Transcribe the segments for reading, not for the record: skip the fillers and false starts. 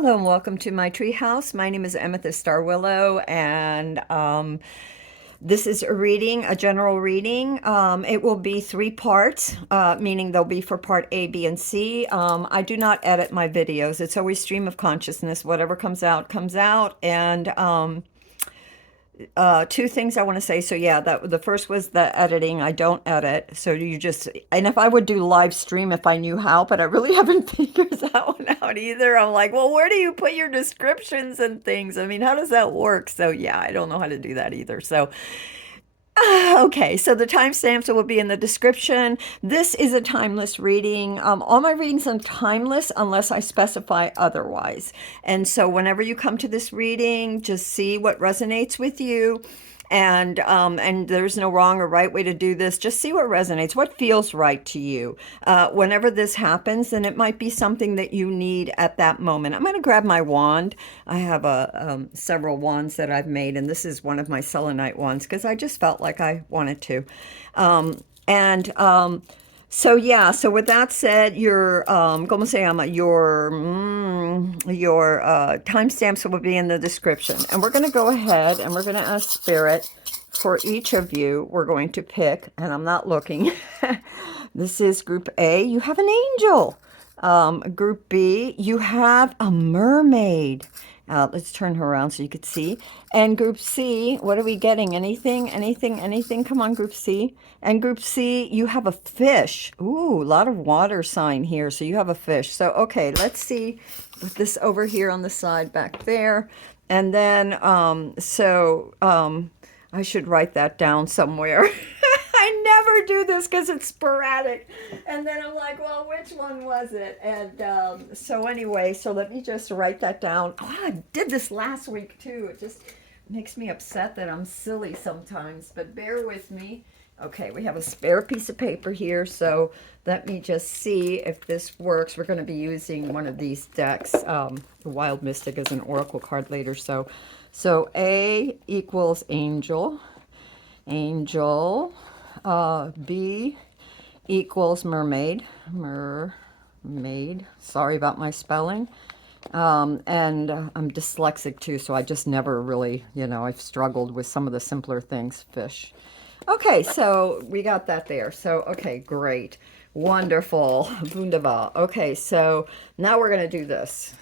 Hello and welcome to my treehouse. My name is Amethyst Starwillow, and this is a reading, a general reading. It will be three parts, meaning they'll be for part A, B, and C. I do not edit my videos. It's always stream of consciousness. Whatever comes out, comes out. And two things I want to say. So yeah, that the first was the editing. I don't edit. So you just, and if I would do live stream if I knew how, but I really haven't figured that one out either. I'm like, well, where do you put your descriptions and things? I mean, how does that work? So yeah, I don't know how to do that either. So okay, so the timestamps will be in the description. This is a timeless reading. All my readings are timeless unless I specify otherwise. And so whenever you come to this reading, just see what resonates with you. And there's no wrong or right way to do this. Just see what resonates, what feels right to you. Whenever this happens, then it might be something that you need at that moment. I'm going to grab my wand. I have several wands that I've made, and this is one of my selenite wands because I just felt like I wanted to. And so yeah, so with that said, como se llama, your timestamps will be in the description. And we're going to go ahead and we're going to ask Spirit for each of you. We're going to pick, and I'm not looking. This is Group A. You have an angel. Group B, you have a mermaid. Let's turn her around so you could see. And Group C, what are we getting? Anything, anything, anything? Come on, Group C. And Group C, you have a fish. Ooh, a lot of water sign here. So you have a fish. So, okay, let's see. Put this over here on the side back there. And then, I should write that down somewhere. I never do this because it's sporadic. And then I'm like, well, which one was it? And so anyway, so let me just write that down. Oh, I did this last week too. It just makes me upset that I'm silly sometimes, but bear with me. Okay, we have a spare piece of paper here, so let me just see if this works. We're going to be using one of these decks. The Wild Mystic is an oracle card later. So A equals angel. Angel. B equals mermaid. Mermaid. Sorry about my spelling. And I'm dyslexic too, so I just never really, I've struggled with some of the simpler things. Fish. Okay, so we got that there. So, okay, great. Wonderful. Wunderbar. Okay, so now we're going to do this.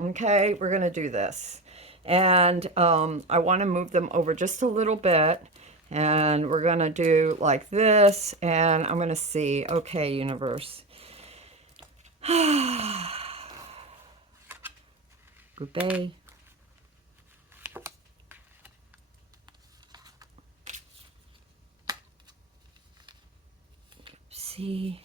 Okay, we're going to do this. And I want to move them over just a little bit. And we're going to do like this. And I'm going to see. Okay, universe. Group A. C.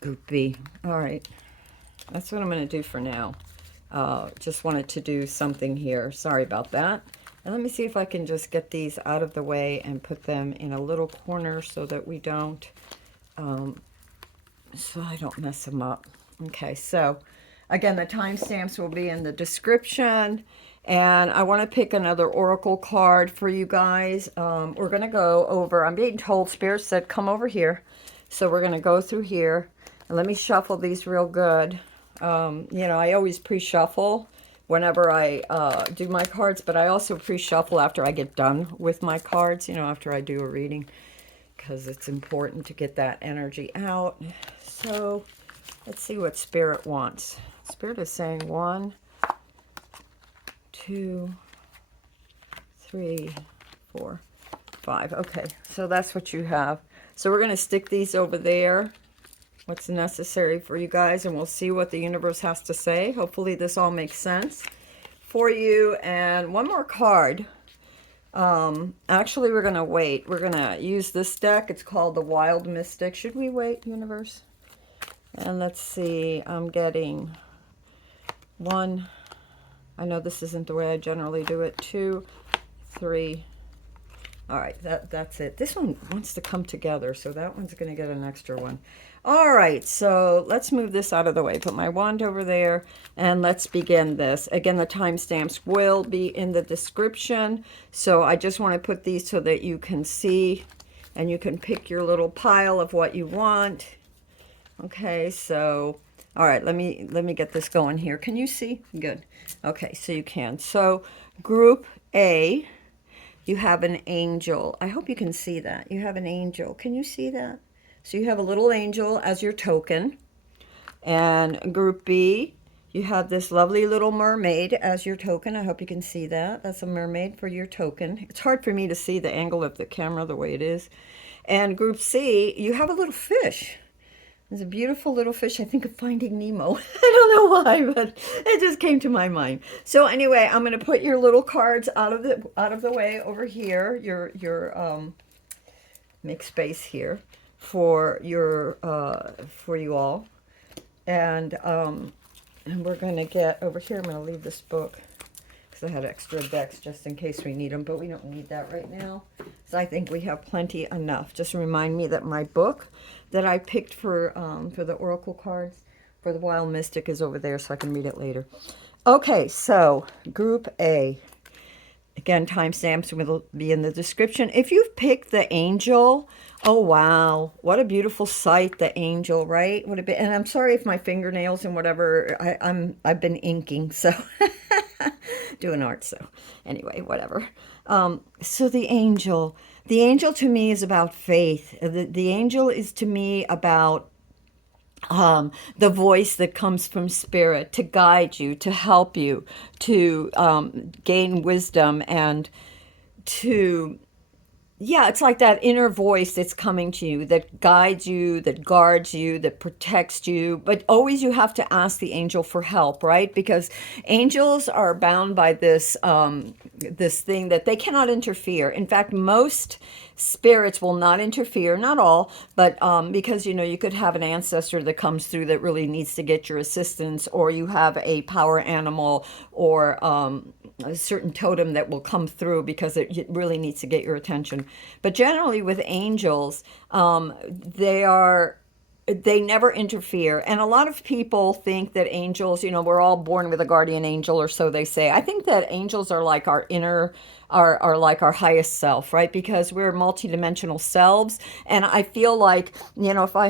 Group B. All right. That's what I'm going to do for now. Just wanted to do something here. Sorry about that. And let me see if I can just get these out of the way and put them in a little corner so that we don't, so I don't mess them up. Okay, so again, the timestamps will be in the description. And I want to pick another oracle card for you guys. We're going to go over, I'm being told, Spirit said, come over here. So we're going to go through here. And let me shuffle these real good. I always pre-shuffle whenever I do my cards, but I also pre-shuffle after I get done with my cards, after I do a reading, because it's important to get that energy out. So let's see what Spirit wants. Spirit is saying 1, 2, 3, 4, 5. Okay, so that's what you have. So we're going to stick these over there. What's necessary for you guys, and we'll see what the universe has to say. Hopefully this all makes sense for you. And one more card. Actually, we're going to wait. We're going to use this deck. It's called the Wild Mystic. Should we wait, universe? And let's see. I'm getting 1. I know this isn't the way I generally do it. 2, 3. All right, that's it. This one wants to come together, so that one's going to get an extra one. All right, so let's move this out of the way. Put my wand over there, and let's begin this. Again, the timestamps will be in the description, so I just want to put these so that you can see and you can pick your little pile of what you want. Okay, so all right, let me get this going here. Can you see? Good. Okay, so you can. So group A, you have an angel. I hope you can see that. You have an angel. Can you see that? So you have a little angel as your token. And group B, you have this lovely little mermaid as your token. I hope you can see that. That's a mermaid for your token. It's hard for me to see the angle of the camera the way it is. And group C, you have a little fish. There's a beautiful little fish. I think of Finding Nemo. I don't know why, but it just came to my mind. So anyway, I'm going to put your little cards out of the way over here. Your make space here for you all. And we're going to get over here. I'm going to leave this book because I had extra decks just in case we need them, but we don't need that right now. So I think we have plenty enough. Just remind me that my book that I picked for the oracle cards for the Wild Mystic is over there, so I can read it later. Okay, so group A. Again, timestamps will be in the description. If you've picked the angel, oh wow, what a beautiful sight, the angel, right? Would it be? And I'm sorry if my fingernails and whatever, I've been inking, so doing art. So anyway, whatever. So the angel to me is about faith. The angel is to me about the voice that comes from spirit to guide you, to help you, to gain wisdom, and to, yeah, it's like that inner voice that's coming to you, that guides you, that guards you, that protects you. But always you have to ask the angel for help, right? Because angels are bound by this this thing that they cannot interfere. In fact, most spirits will not interfere, not all, but because, you know, you could have an ancestor that comes through that really needs to get your assistance, or you have a power animal or a certain totem that will come through because it really needs to get your attention. But generally with angels, they never interfere. And a lot of people think that angels, you know, we're all born with a guardian angel, or so they say. I think that angels are like our inner, are like our highest self, right? Because we're multidimensional selves. And I feel like, you know, if I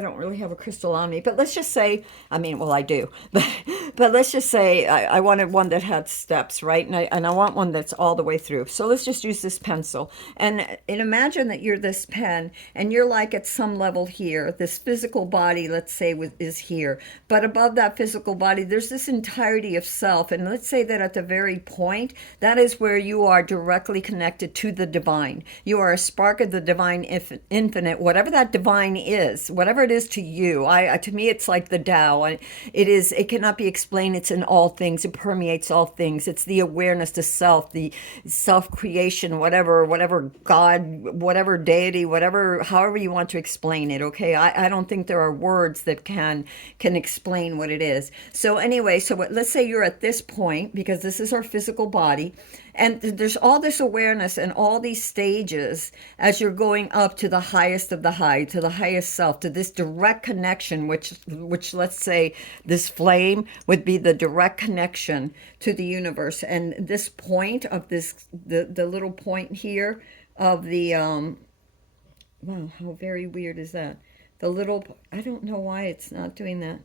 don't really have a crystal on me, but let's just say, I mean, well, I do, but let's just say I wanted one that had steps, right? And I want one that's all the way through. So let's just use this pencil. And imagine that you're this pen and you're like at some level here, this physical body, let's say, is here. But above that physical body, there's this entirety of self. And let's say that at the very point, that is where you are directly connected to the divine. You are a spark of the divine infinite, whatever that divine is, whatever it is to you. To me, it's like the Tao. It cannot be explained. It's in all things. It permeates all things. It's the awareness to self, the self-creation, whatever God, whatever deity, however you want to explain it. Okay, I don't think there are words that can explain what it is. So anyway, let's say you're at this point, because this is our physical body, and there's all this awareness and all these stages as you're going up to the highest of the high, to the highest self, to this direct connection, which let's say this flame would be the direct connection to the universe. And this point of the little point here of the, wow, how very weird is that? I don't know why it's not doing that.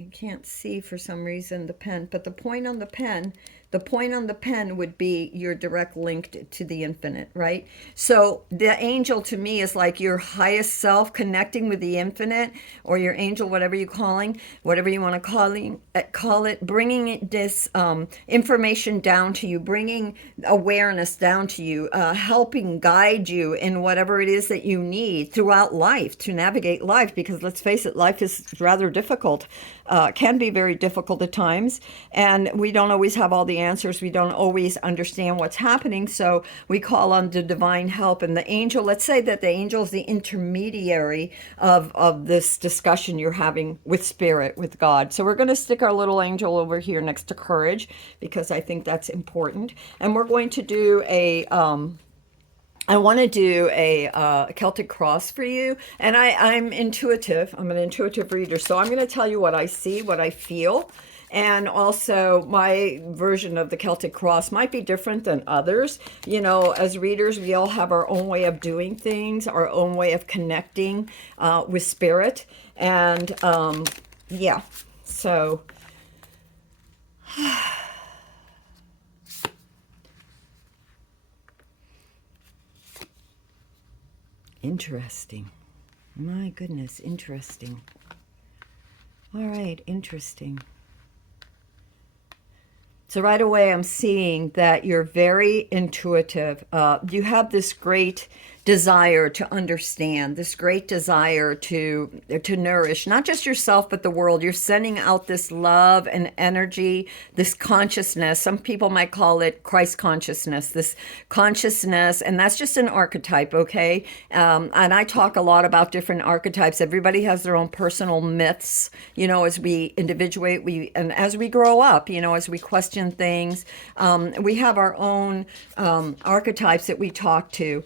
I can't see for some reason the pen, but the point on the pen would be your direct link to the infinite, right? So the angel to me is like your highest self connecting with the infinite, or your angel, whatever you want to call it, bringing this information down to you, bringing awareness down to you, helping guide you in whatever it is that you need throughout life to navigate life. Because let's face it, life is rather difficult. Can be very difficult at times, and we don't always have all the answers. We don't always understand what's happening, so we call on the divine help. And the angel, let's say that the angel is the intermediary of this discussion you're having with spirit, with God. So we're going to stick our little angel over here next to courage, because I think that's important. And we're going to do I want to do a Celtic cross for you. And I'm intuitive. I'm an intuitive reader. So I'm going to tell you what I see, what I feel. And also, my version of the Celtic cross might be different than others. You know, as readers, we all have our own way of doing things, our own way of connecting with spirit. And yeah, so interesting. My goodness, interesting. All right, interesting. So right away, I'm seeing that you're very intuitive. You have this great desire to understand, this great desire to nourish not just yourself but the world. You're sending out this love and energy, this consciousness. Some people might call it Christ consciousness. This consciousness, and that's just an archetype, okay? And I talk a lot about different archetypes. Everybody has their own personal myths. You know, as we individuate, and as we grow up, you know, as we question things, we have our own archetypes that we talk to.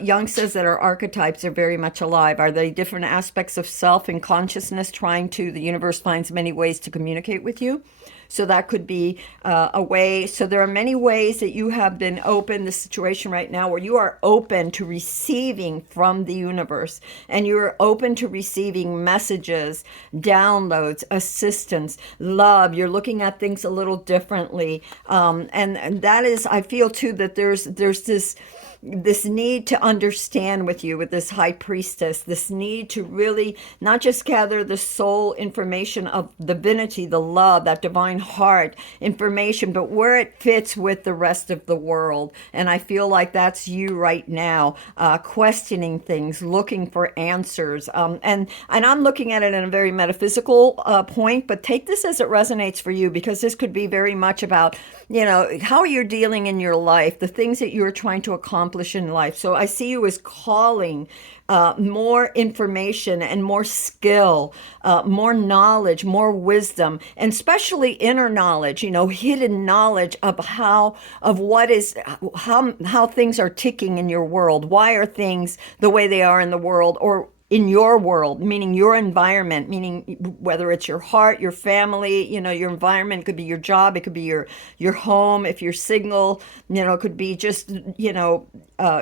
Young says that our archetypes are very much alive. Are they different aspects of self and consciousness trying to, the universe finds many ways to communicate with you? So that could be a way. So there are many ways that you have been open, the situation right now where you are open to receiving from the universe, and you're open to receiving messages, downloads, assistance, love. You're looking at things a little differently. And that is, I feel too, that there's this need to understand with you, with this high priestess, this need to really not just gather the soul information of divinity, the love, that divine heart information, but where it fits with the rest of the world. And I feel like that's you right now, questioning things, looking for answers. And I'm looking at it in a very metaphysical point, but take this as it resonates for you, because this could be very much about, you know, how you're dealing in your life, the things that you're trying to accomplish in life. So I see you as calling more information and more skill, more knowledge, more wisdom, and especially inner knowledge, you know, hidden knowledge of how things are ticking in your world. Why are things the way they are in the world, or in your world, meaning your environment, meaning whether it's your heart, your family, you know, your environment. It could be your job, it could be your home. If you're single, you know, it could be just, you know,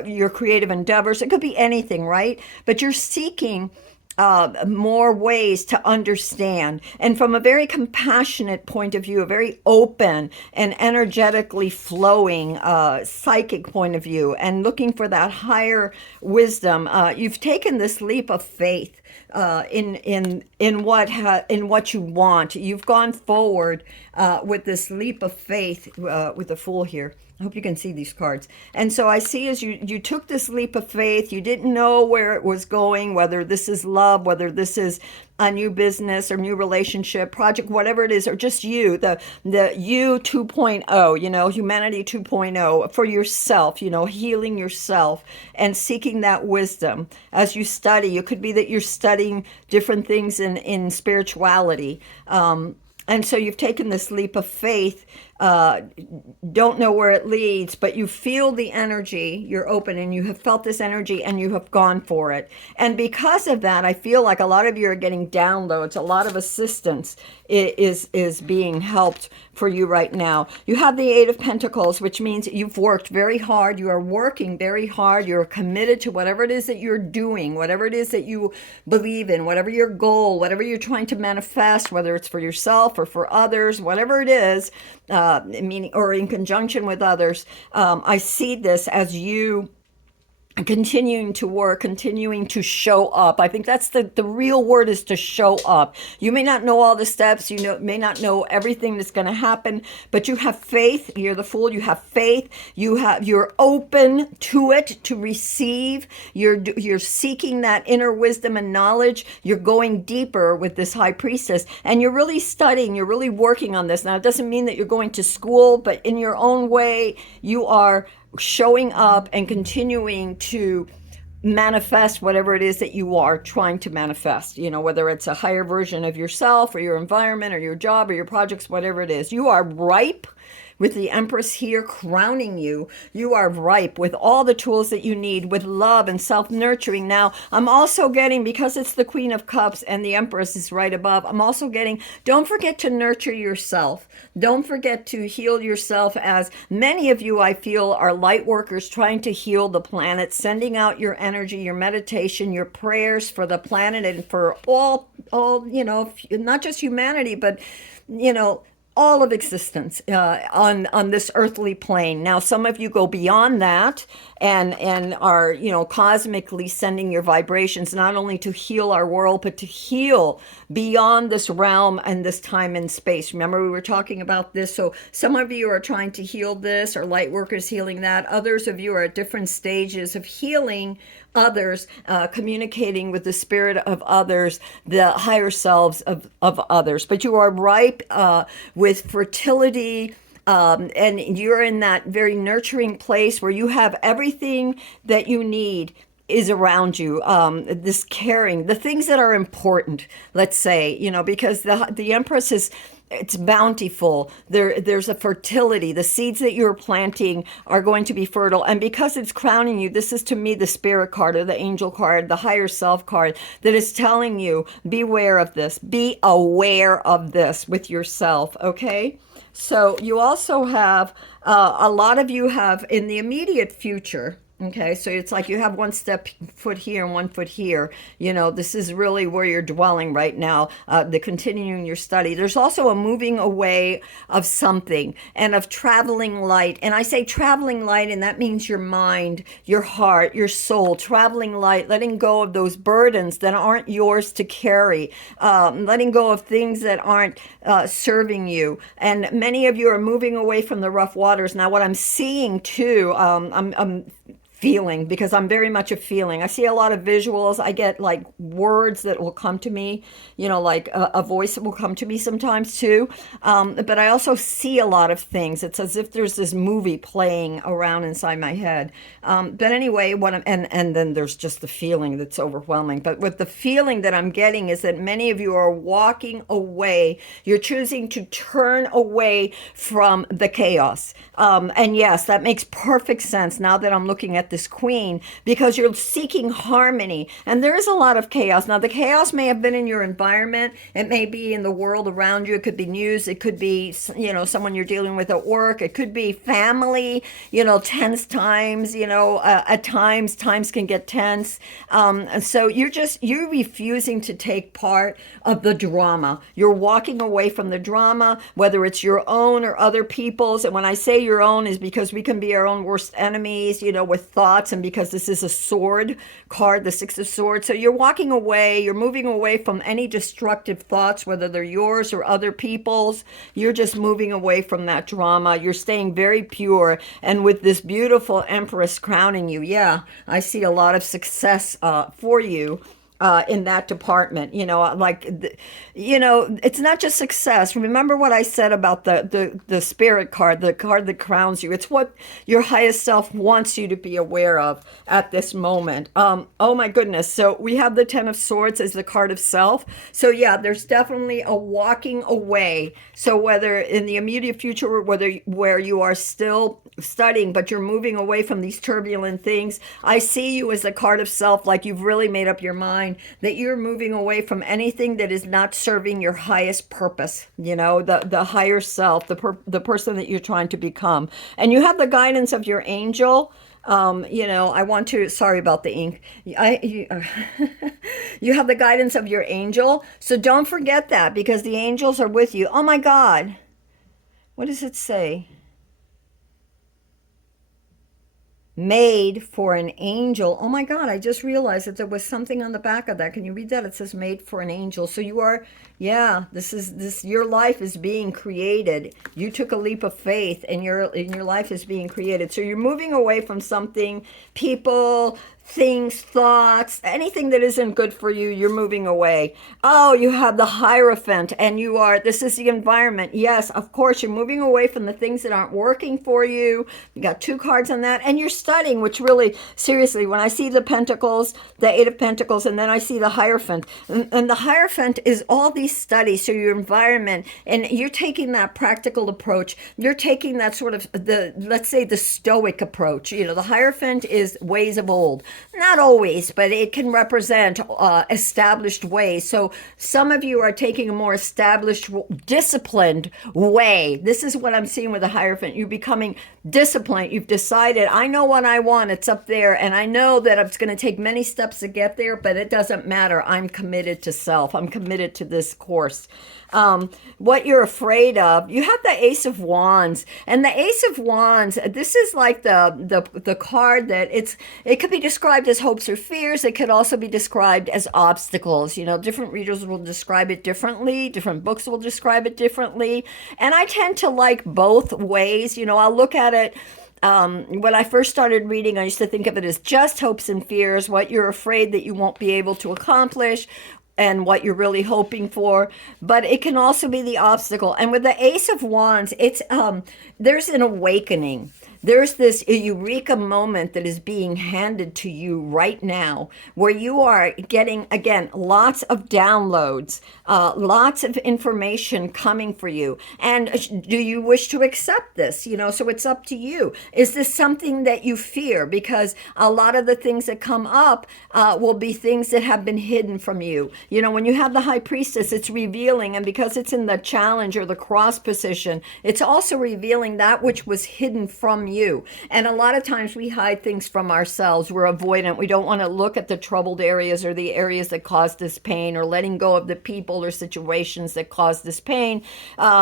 your creative endeavors. It could be anything, right? But you're seeking more ways to understand, and from a very compassionate point of view, a very open and energetically flowing psychic point of view, and looking for that higher wisdom. You've taken this leap of faith in what you want. You've gone forward with this leap of faith with the Fool here. I hope you can see these cards. And so I see as you took this leap of faith, you didn't know where it was going, whether this is love, whether this is a new business or new relationship, project, whatever it is, or just you, the you 2.0, you know, humanity 2.0 for yourself, you know, healing yourself and seeking that wisdom as you study. It could be that you're studying different things in spirituality. And so you've taken this leap of faith, don't know where it leads, but you feel the energy, you're open, and you have felt this energy, and you have gone for it. And because of that, I feel like a lot of you are getting downloads, a lot of assistance is being helped for you right now. You have the Eight of Pentacles, which means you've worked very hard, you are working very hard, you're committed to whatever it is that you're doing, whatever it is that you believe in, whatever your goal, whatever you're trying to manifest, whether it's for yourself or for others, whatever it is, meaning, or in conjunction with others. I see this as you continuing to work, continuing to show up. I think that's the real word, is to show up. You may not know all the steps, may not know everything that's going to happen, but you have faith. You're the Fool. You have faith. You're open to it, to receive. You're seeking that inner wisdom and knowledge. You're going deeper with this High Priestess, and you're really studying. You're really working on this. Now, it doesn't mean that you're going to school, but in your own way, you are showing up and continuing to manifest whatever it is that you are trying to manifest, whether it's a higher version of yourself or your environment or your job or your projects, whatever it is. You are ripe with the Empress here crowning you, you are ripe with all the tools that you need, with love and self-nurturing. Now, I'm also getting, because it's the Queen of Cups and the Empress is right above, I'm also getting, don't forget to nurture yourself. Don't forget to heal yourself, as many of you, I feel, are light workers trying to heal the planet, sending out your energy, your meditation, your prayers for the planet and for all, not just humanity, but, all of existence on this earthly plane. Now, some of you go beyond that and are, cosmically sending your vibrations not only to heal our world, but to heal beyond this realm and this time and space. Remember, we were talking about this. So some of you are trying to heal this, or light workers healing that. Others of you are at different stages of healing others, communicating with the spirit of others, the higher selves of others. But you are ripe with fertility, and you're in that very nurturing place where you have everything that you need is around you. This caring, the things that are important, let's say, because the Empress is, it's bountiful. There's a fertility. The seeds that you're planting are going to be fertile. And because it's crowning you, this is to me the spirit card, or the angel card, the higher self card, that is telling you, beware of this. Be aware of this with yourself, okay? So you also have, a lot of you have in the immediate future, okay, so it's like you have one foot here and 1 foot here. This is really where you're dwelling right now, the continuing your study. There's also a moving away of something and of traveling light. And I say traveling light, and that means your mind, your heart, your soul, traveling light, letting go of those burdens that aren't yours to carry, letting go of things that aren't serving you. And many of you are moving away from the rough waters. Now, what I'm seeing too, I'm feeling, because I'm very much a feeling. I see a lot of visuals. I get like words that will come to me, like a voice that will come to me sometimes too. But I also see a lot of things. It's as if there's this movie playing around inside my head. But anyway, and then there's just the feeling that's overwhelming. But what the feeling that I'm getting is that many of you are walking away. You're choosing to turn away from the chaos. And yes, that makes perfect sense now that I'm looking at this queen, because you're seeking harmony, and there is a lot of chaos. Now, the chaos may have been in your environment. It may be in the world around you. It could be news. It could be, someone you're dealing with at work. It could be family, tense times, at times can get tense. So you're refusing to take part of the drama. You're walking away from the drama, whether it's your own or other people's. And when I say your own, is because we can be our own worst enemies, with thoughts, and because this is a sword card, the Six of Swords. So you're walking away, you're moving away from any destructive thoughts, whether they're yours or other people's. You're just moving away from that drama. You're staying very pure. And with this beautiful Empress crowning you, yeah, I see a lot of success for you. In that department, it's not just success. Remember what I said about the spirit card, the card that crowns you. It's what your highest self wants you to be aware of at this moment. Oh my goodness. So we have the Ten of Swords as the card of self. So yeah, there's definitely a walking away. So whether in the immediate future, or where you are still studying, but you're moving away from these turbulent things, I see you as the card of self, like you've really made up your mind that you're moving away from anything that is not serving your highest purpose, the higher self, the person that you're trying to become. And you have the guidance of your angel. I want to, sorry about the ink. You have the guidance of your angel. So don't forget that, because the angels are with you. Oh my God. What does it say? Made for an angel. Oh my God, I just realized that there was something on the back of that. Can you read that? It says made for an angel. So you are, your life is being created. You took a leap of faith, and your life is being created. So you're moving away from something, people, things, thoughts, anything that isn't good for you, you're moving away. Oh, you have the Hierophant, and this is the environment. Yes, of course, you're moving away from the things that aren't working for you. You got two cards on that, and you're studying, which really, seriously, when I see the Pentacles, the Eight of Pentacles, and then I see the Hierophant, and the Hierophant is all these studies, so your environment, and you're taking that practical approach. You're taking that sort of let's say the Stoic approach. The Hierophant is ways of old. Not always, but it can represent established ways. So some of you are taking a more established, disciplined way. This is what I'm seeing with the Hierophant. You're becoming disciplined. You've decided, I know what I want. It's up there. And I know that it's going to take many steps to get there, but it doesn't matter. I'm committed to self. I'm committed to this course. What you're afraid of, you have the Ace of Wands, and the Ace of Wands, this is like the card that it could be described as hopes or fears. It could also be described as obstacles. Different readers will describe it differently. Different books will describe it differently. And I tend to like both ways. I'll look at it. When I first started reading, I used to think of it as just hopes and fears, what you're afraid that you won't be able to accomplish, and what you're really hoping for. But it can also be the obstacle. And with the Ace of Wands, it's there's an awakening. There's this eureka moment that is being handed to you right now, where you are getting, again, lots of downloads, lots of information coming for you. And do you wish to accept this? So it's up to you. Is this something that you fear? Because a lot of the things that come up will be things that have been hidden from you. When you have the High Priestess, it's revealing, and because it's in the challenge or the cross position, it's also revealing that which was hidden from you. And a lot of times we hide things from ourselves. We're avoidant. We don't want to look at the troubled areas or the areas that caused us pain, or letting go of the people or situations that caused us pain,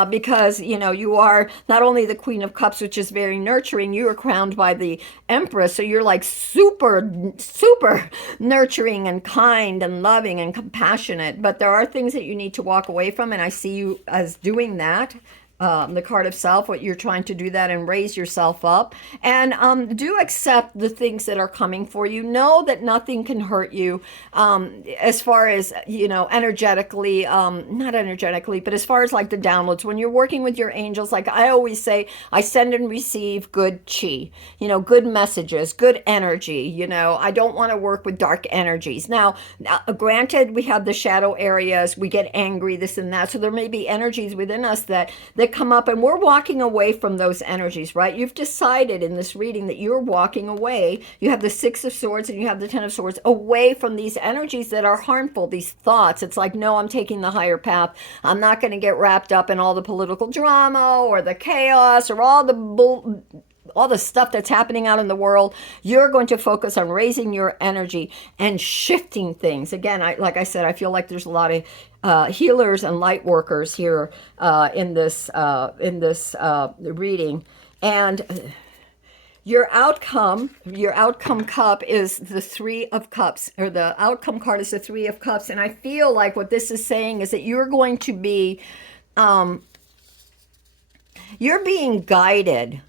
because you are not only the Queen of Cups, which is very nurturing. You are crowned by the Empress, so you're like super nurturing and kind and loving and compassionate. But there are things that you need to walk away from, and I see you as doing that. The card of self, what you're trying to do that and raise yourself up, and do accept the things that are coming for you. Know that nothing can hurt you, as far as energetically, not energetically, but as far as like the downloads. When you're working with your angels, like I always say, I send and receive good chi, good messages, good energy. I don't want to work with dark energies. Now, granted, we have the shadow areas, we get angry, this and that, so there may be energies within us that come up, and we're walking away from those energies, right? You've decided in this reading that you're walking away. You have the Six of Swords and you have the Ten of Swords, away from these energies that are harmful, these thoughts. It's like, no, I'm taking the higher path. I'm not going to get wrapped up in all the political drama or the chaos or all the stuff that's happening out in the world. You're going to focus on raising your energy and shifting things. Again, like I said, I feel like there's a lot of healers and light workers here in this reading. And your outcome cup is the Three of Cups, or the outcome card is the Three of Cups. And I feel like what this is saying is that you're going to be, you're being guided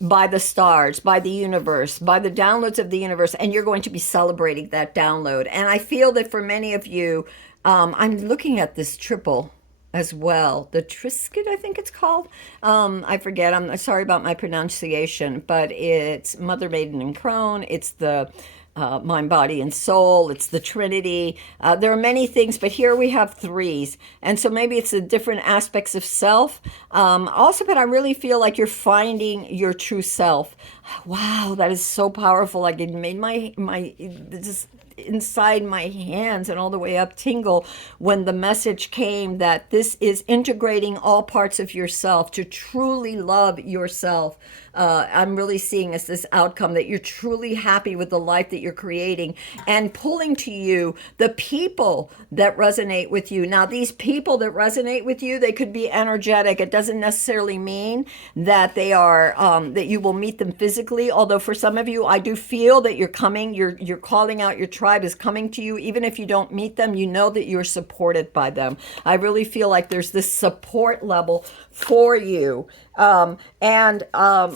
by the stars, by the universe, by the downloads of the universe, and you're going to be celebrating that download. And I feel that for many of you, I'm looking at this triple as well. The Trisket, I think it's called. I forget. I'm sorry about my pronunciation, but it's Mother, Maiden, and Crone. It's the mind, body, and soul. It's the Trinity. There are many things, but here we have threes. And so maybe it's the different aspects of self. Also, but I really feel like you're finding your true self. Wow, that is so powerful. Like it made my just inside my hands and all the way up tingle when the message came that this is integrating all parts of yourself to truly love yourself. I'm really seeing as this outcome that you're truly happy with the life that you're creating, and pulling to you the people that resonate with you. Now, these people that resonate with you, they could be energetic. It doesn't necessarily mean that they are that you will meet them physically. Although for some of you, I do feel that you're coming, you're calling out, your tribe is coming to you. Even if you don't meet them, you know that you're supported by them. I really feel like there's this support level for you.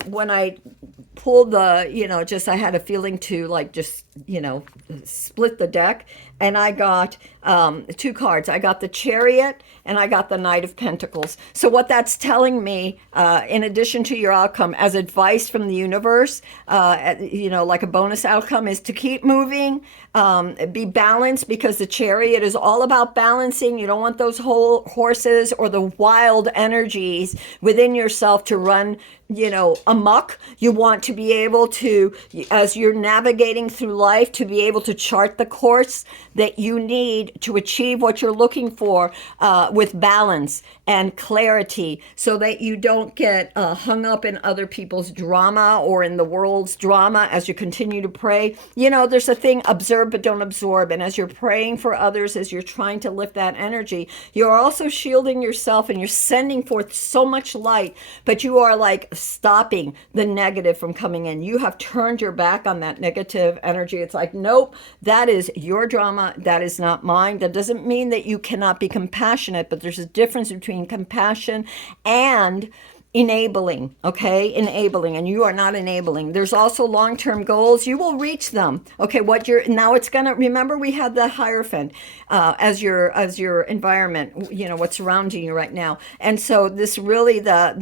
When I pulled the, I had a feeling to like just you know, split the deck, and I got two cards. I got the Chariot and I got the Knight of Pentacles. So what that's telling me, in addition to your outcome, as advice from the universe, you know, like a bonus outcome, is to keep moving, be balanced, because the Chariot is all about balancing. You don't want those whole horses or the wild energies within yourself to run, you know, amok. You want to be able to, as you're navigating through life, to be able to chart the course that you need to achieve what you're looking for, with balance and clarity, so that you don't get hung up in other people's drama or in the world's drama as you continue to pray. You know, there's a thing, observe but don't absorb. And as you're praying for others, as you're trying to lift that energy, you're also shielding yourself, and you're sending forth so much light, but you are like stopping the negative from coming in. You have turned your back on that negative energy. It's like, nope, that is your drama. That is not mine. That doesn't mean that you cannot be compassionate, but there's a difference between compassion and enabling. Okay, enabling, and you are not enabling. There's also long-term goals. You will reach them. Okay, what you're now, it's gonna, remember, we have the Hierophant as your environment, you know, what's surrounding you right now. And so this really, can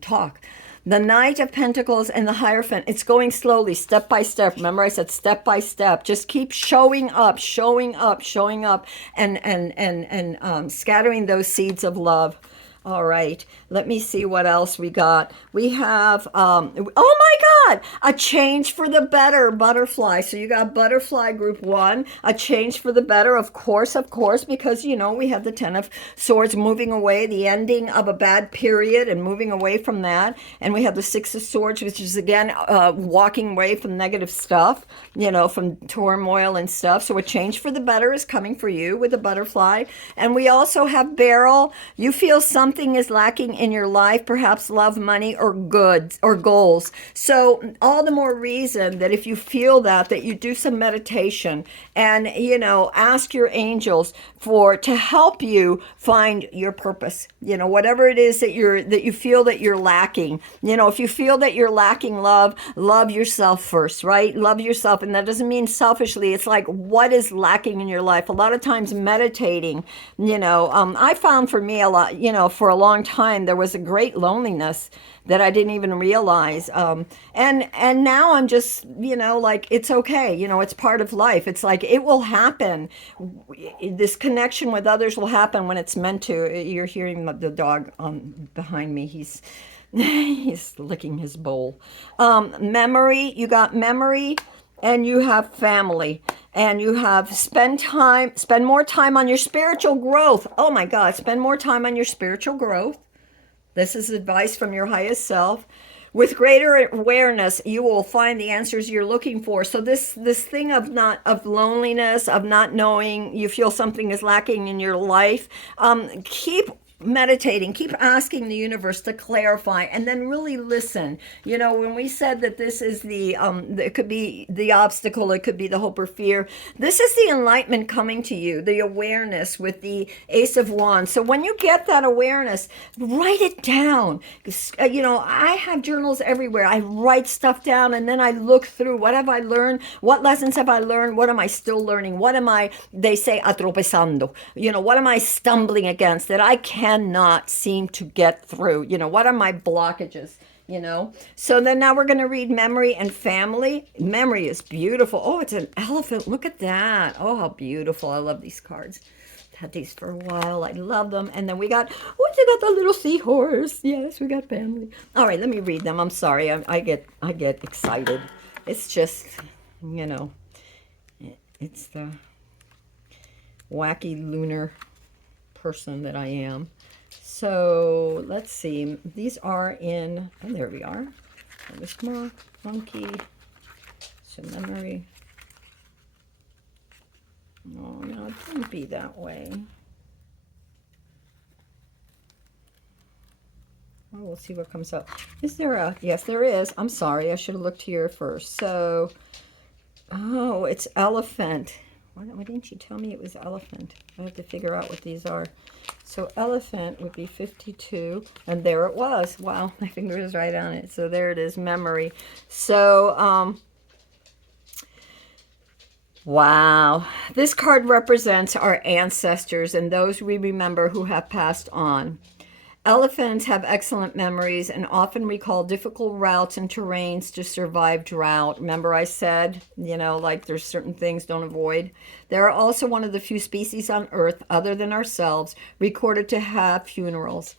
talk, the Knight of Pentacles and the Hierophant, it's going slowly, step by step. Remember, I said step by step. Just keep showing up, and scattering those seeds of love. All right, let me see what else we got. We have, oh my God, a change for the better, butterfly. So you got butterfly group 1, a change for the better, of course, because, you know, we had the 10 of Swords moving away, the ending of a bad period and moving away from that. And we have the 6 of Swords, which is, again, walking away from negative stuff, you know, from turmoil and stuff. So a change for the better is coming for you with the butterfly. And we also have Beryl. You feel something is lacking in your life, perhaps love, money, or goods or goals. So all the more reason that if you feel that you do some meditation and, you know, ask your angels to help you find your purpose. You know, whatever it is that you feel that you're lacking. You know, if you feel that you're lacking love yourself first, right? Love yourself. And that doesn't mean selfishly. It's like, what is lacking in your life? A lot of times meditating, you know, I found for me a lot, you know, for a long time, there was a great loneliness that I didn't even realize. And now I'm just, you know, like, it's okay. You know, it's part of life. It's like, it will happen. This connection with others will happen when it's meant to. You're hearing the dog behind me. He's licking his bowl. Memory, you got memory, and you have family, and you have spend more time on your spiritual growth. Oh my God, spend more time on your spiritual growth. This is advice from your highest self. With greater awareness, you will find the answers you're looking for. So this thing of loneliness, of not knowing, you feel something is lacking in your life, keep meditating, keep asking the universe to clarify, and then really listen. You know, when we said that this is it could be the obstacle, it could be the hope or fear, this is the enlightenment coming to you, the awareness with the Ace of Wands. So when you get that awareness, write it down. You know, I have journals everywhere. I write stuff down, and then I look through, what have I learned? What lessons have I learned? What am I still learning? What am I, they say, atropezando? You know, what am I stumbling against that I cannot seem to get through? You know, what are my blockages? You know, so then now we're going to read memory and family. Memory is beautiful. Oh, it's an elephant. Look at that. Oh, how beautiful. I love these cards. Had these for a while. I love them. And then we got the little seahorse. Yes, we got family. All right, let me read them. I'm sorry. I get excited. It's just, you know, it's the wacky lunar person that I am. So let's see. These are in, and there we are. There's more monkey. So memory. Oh no, it couldn't be that way. Oh, we'll see what comes up. Is there a? Yes, there is. I'm sorry. I should have looked here first. So, oh, it's elephant. Why didn't you tell me it was elephant? I have to figure out what these are. So elephant would be 52, and there it was. Wow, my finger is right on it. So there it is, memory. So, wow. This card represents our ancestors and those we remember who have passed on. Elephants have excellent memories and often recall difficult routes and terrains to survive drought. Remember I said, like there's certain things don't avoid. They are also one of the few species on Earth, other than ourselves, recorded to have funerals.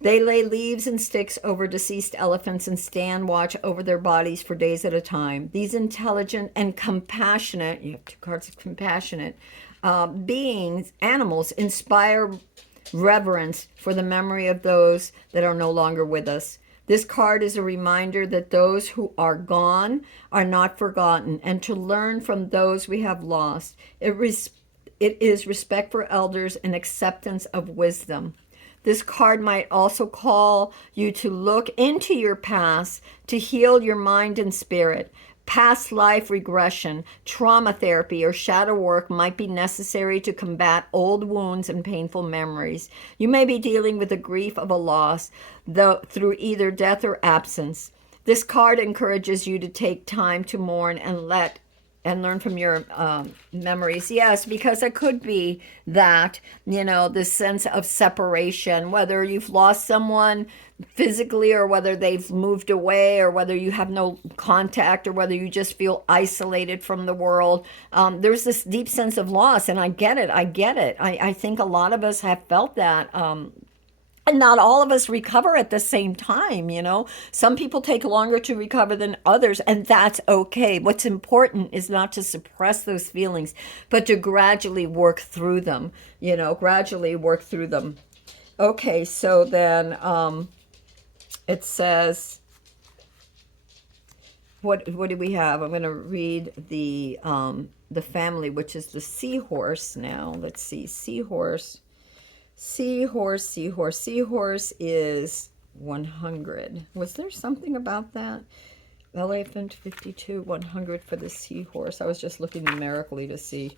They lay leaves and sticks over deceased elephants and stand watch over their bodies for days at a time. These intelligent and compassionate, you have two cards of compassionate, beings, animals, inspire reverence for the memory of those that are no longer with us. This card is a reminder that those who are gone are not forgotten and to learn from those we have lost. It is respect for elders and acceptance of wisdom. This card might also call you to look into your past to heal your mind and spirit. Past life regression, trauma therapy, or shadow work might be necessary to combat old wounds and painful memories. You may be dealing with the grief of a loss, though through either death or absence. This card encourages you to take time to mourn and learn from your memories. Yes, because it could be that, this sense of separation, whether you've lost someone physically or whether they've moved away or whether you have no contact or whether you just feel isolated from the world. There's this deep sense of loss, and I get it. I think a lot of us have felt that. And not all of us recover at the same time, Some people take longer to recover than others, and that's okay. What's important is not to suppress those feelings, but to gradually work through them, Okay, so then it says, what do we have? I'm going to read the family, which is the seahorse now. Let's see, seahorse. Seahorse is 100. Was there something about that? Elephant 52, 100 for the seahorse. I was just looking numerically to see.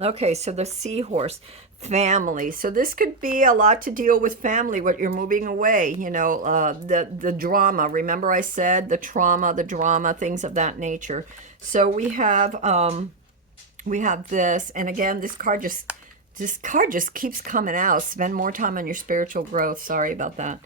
Okay, so the seahorse, family. So this could be a lot to deal with family, what you're moving away, the drama. Remember I said the drama, things of that nature. So we have this, and again, this card just keeps coming out. Spend more time on your spiritual growth. Sorry about that.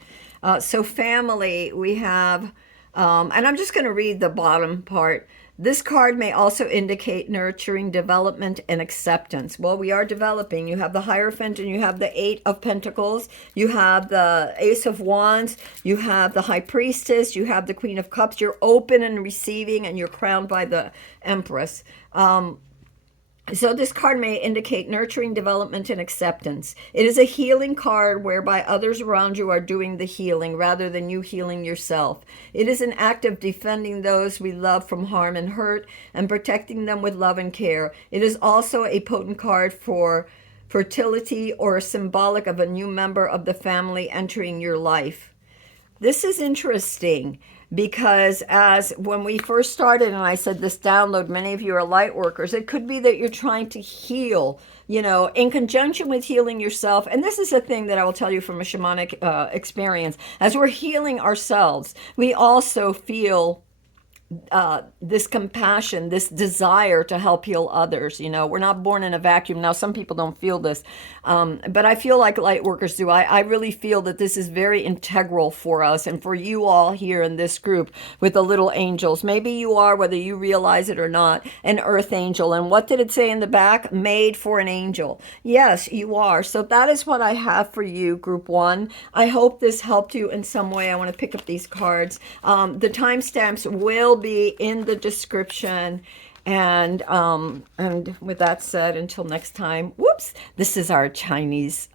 So family, we have, and I'm just going to read the bottom part. This card may also indicate nurturing, development, and acceptance. Well, we are developing. You have the Hierophant and you have the Eight of Pentacles. You have the Ace of Wands. You have the High Priestess. You have the Queen of Cups. You're open and receiving, and you're crowned by the Empress. So this card may indicate nurturing, development, and acceptance. It is a healing card whereby others around you are doing the healing rather than you healing yourself. It is an act of defending those we love from harm and hurt and protecting them with love and care. It is also a potent card for fertility or symbolic of a new member of the family entering your life. This is interesting because when we first started, and I said this download, many of you are light workers, it could be that you're trying to heal, in conjunction with healing yourself. And this is a thing that I will tell you from a shamanic experience. As we're healing ourselves, we also feel this compassion, this desire to help heal others. We're not born in a vacuum. Now, some people don't feel this, but I feel like light workers do. I really feel that this is very integral for us and for you all here in this group with the little angels. Maybe you are, whether you realize it or not, an earth angel. And what did it say in the back? Made for an angel. Yes, you are. So that is what I have for you, Group 1. I hope this helped you in some way. I want to pick up these cards. The timestamps will be in the description, and with that said, until next time, whoops, this is our Chinese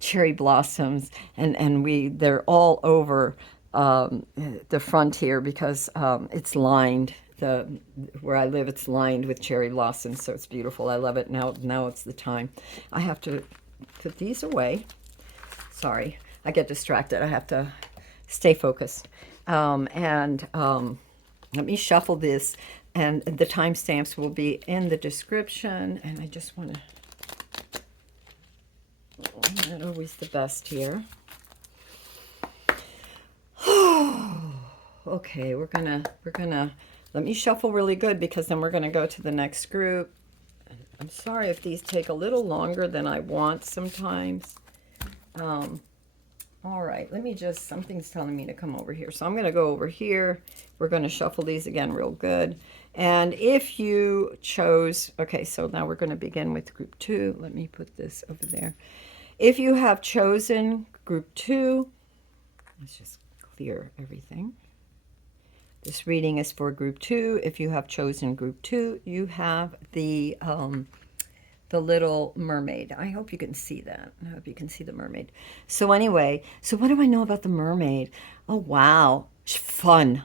cherry blossoms, and they're all over the front here because it's lined. Where I live, it's lined with cherry blossoms, so it's beautiful. I love it. Now it's the time. I have to put these away. Sorry, I get distracted. I have to stay focused. Let me shuffle this And the timestamps will be in the description. And I just want to, I'm not always the best here. Okay, we're gonna, let me shuffle really good because then we're gonna go to the next group. I'm sorry if these take a little longer than I want sometimes. All right, let me just, something's telling me to come over here. So I'm going to go over here. We're going to shuffle these again real good. And if you chose, okay, so now we're going to begin with group 2. Let me put this over there. If you have chosen group 2, let's just clear everything. This reading is for group 2. If you have chosen group 2, you have the little mermaid. I hope you can see that. I hope you can see the mermaid. So anyway, so what do I know about the mermaid? Oh wow, fun.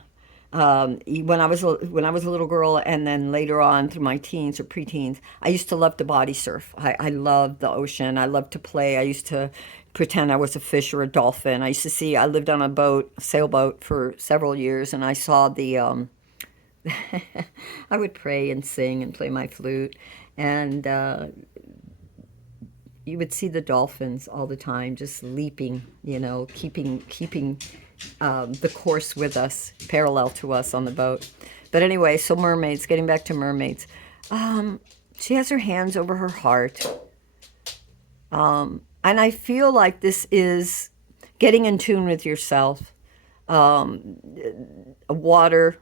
When I was a little girl, and then later on through my teens or preteens, I used to love to body surf. I loved the ocean. I loved to play. I used to pretend I was a fish or a dolphin. I used to see. I lived on a boat, a sailboat, for several years, and I saw the. I would pray and sing and play my flute, and you would see the dolphins all the time, just leaping, you know, keeping the course with us, parallel to us on the boat. But anyway, so mermaids, getting back to mermaids. She has her hands over her heart. And I feel like this is getting in tune with yourself. Water,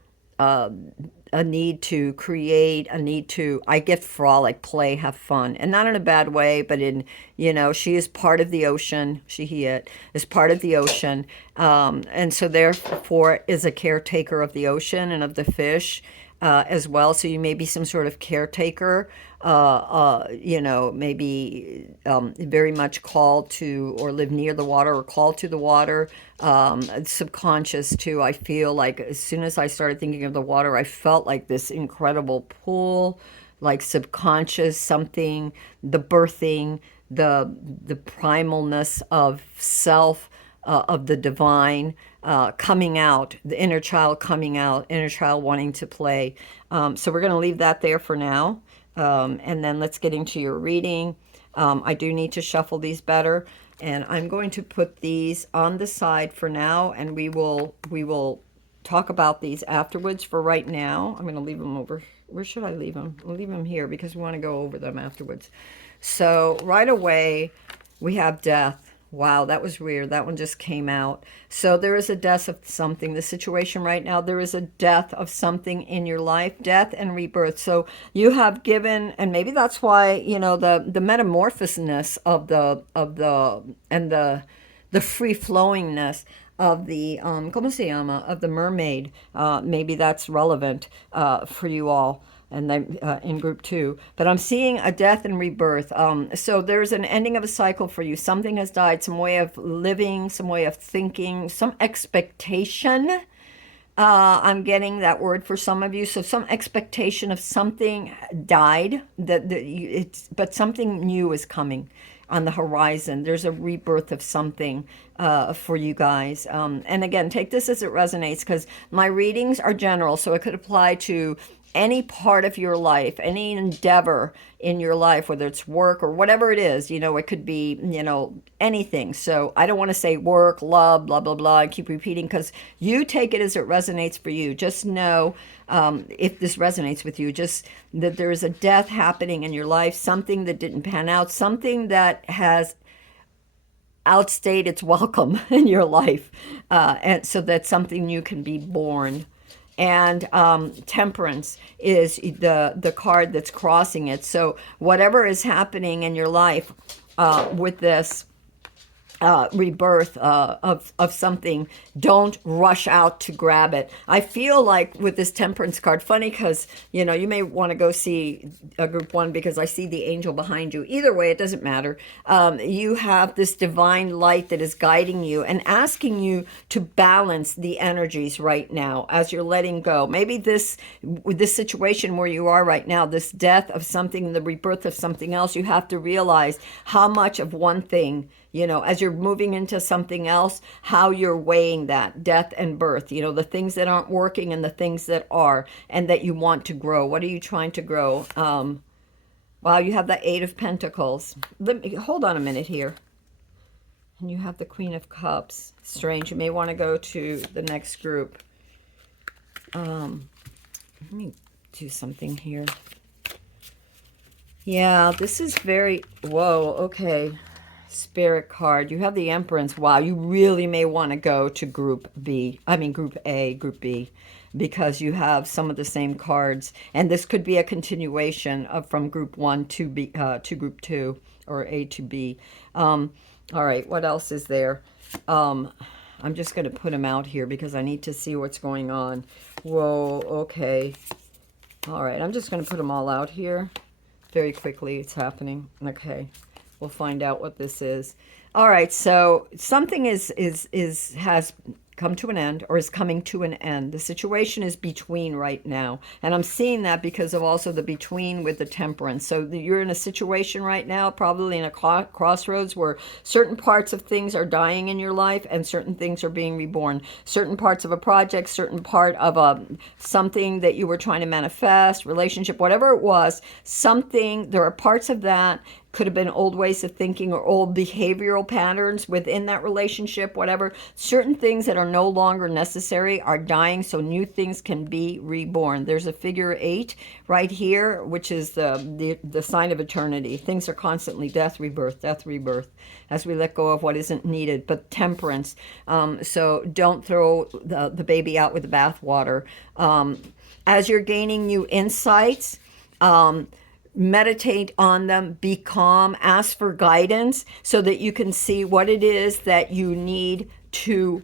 a need to create, a need to, I get frolic, play, have fun. And not in a bad way, but in, you know, she is part of the ocean. She is part of the ocean. And so therefore is a caretaker of the ocean and of the fish as well. So you may be some sort of caretaker, you know, maybe very much called to or live near the water or called to the water. Subconscious too. I feel like as soon as I started thinking of the water, I felt like this incredible pull, like subconscious something, the birthing, the primalness of self, of the divine coming out, the inner child coming out, inner child wanting to play. So we're going to leave that there for now. And then let's get into your reading. I do need to shuffle these better. And I'm going to put these on the side for now, and we will talk about these afterwards. For right now, I'm going to leave them over. Where should I leave them? I'll leave them here because we want to go over them afterwards. So right away, we have death. Wow, that was weird. That one just came out. So there is a death of something. The situation right now, there is a death of something in your life, death and rebirth. So you have given, and maybe that's why, you know, the metamorphosis of the free flowingness of the ¿cómo se llama? Of the mermaid. Maybe that's relevant for you all. And then in group 2, but I'm seeing a death and rebirth. So there's an ending of a cycle for you. Something has died, some way of living, some way of thinking, some expectation. I'm getting that word for some of you. So some expectation of something died, but something new is coming on the horizon. There's a rebirth of something for you guys. And again, take this as it resonates, because my readings are general, so it could apply to any part of your life, any endeavor in your life, whether it's work or whatever it is. You know, it could be, you know, anything. So I don't want to say work, love, blah, blah, blah, and keep repeating, because you take it as it resonates for you. Just know, if this resonates with you, just that there is a death happening in your life, something that didn't pan out, something that has outstayed its welcome in your life, and so that something new can be born. And temperance is the card that's crossing it. So whatever is happening in your life with this rebirth of something, don't rush out to grab it. I feel like with this temperance card, funny because, you know, you may want to go see a group 1 because I see the angel behind you. Either way, it doesn't matter. You have this divine light that is guiding you and asking you to balance the energies right now as you're letting go. Maybe this situation where you are right now, this death of something, the rebirth of something else, you have to realize how much of one thing, you know, as you're you're moving into something else, how you're weighing that death and birth, you know, the things that aren't working and the things that are, and that you want to grow. What are you trying to grow? Wow, you have the Eight of Pentacles. Let me, hold on a minute here. And you have the Queen of Cups. Strange. You may want to go to the next group. Let me do something here. Yeah, this is very... Whoa, okay. Spirit card. You have the Empress. Wow, you really may want to go to group B. I mean, group A, group B. Because you have some of the same cards. And this could be a continuation of from group 1 to B, to group 2. Or A to B. All right, what else is there? I'm just going to put them out here because I need to see what's going on. Whoa, okay. All right, I'm just going to put them all out here. Very quickly, it's happening. Okay, we'll find out what this is. All right, so something has come to an end or is coming to an end. The situation is between right now. And I'm seeing that because of also the between with the Temperance. So you're in a situation right now, probably in a crossroads where certain parts of things are dying in your life and certain things are being reborn. Certain parts of a project, certain part of something that you were trying to manifest, relationship, whatever it was, something, there are parts of that could have been old ways of thinking or old behavioral patterns within that relationship, whatever. Certain things that are no longer necessary are dying so new things can be reborn. There's a figure 8 right here, which is the sign of eternity. Things are constantly death, rebirth, as we let go of what isn't needed. But Temperance, so don't throw the baby out with the bathwater. As you're gaining new insights, meditate on them, be calm, ask for guidance so that you can see what it is that you need to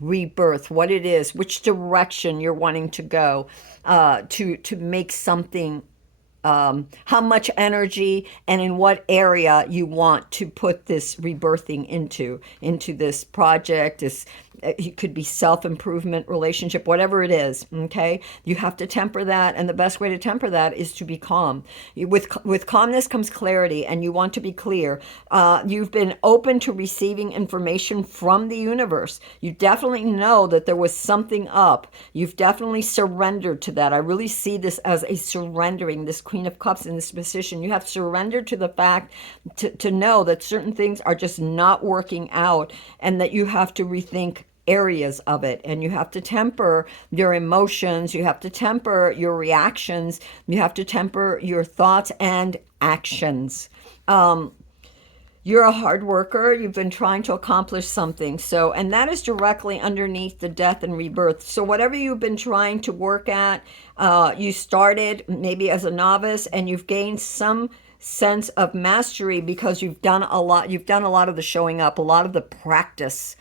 rebirth, what it is, which direction you're wanting to go to make something, how much energy and in what area you want to put this rebirthing into this project, this it could be self-improvement, relationship, whatever it is, okay? You have to temper that, and the best way to temper that is to be calm. With calmness comes clarity, and you want to be clear. You've been open to receiving information from the universe. You definitely know that there was something up. You've definitely surrendered to that. I really see this as a surrendering, this Queen of Cups in this position. You have surrendered to the fact to know that certain things are just not working out, and that you have to rethink areas of it, and you have to temper your emotions, you have to temper your reactions, you have to temper your thoughts and actions. You're a hard worker. You've been trying to accomplish something. So, and that is directly underneath the death and rebirth. So whatever you've been trying to work at, you started maybe as a novice and you've gained some sense of mastery because you've done a lot. You've done a lot of the showing up, a lot of the practice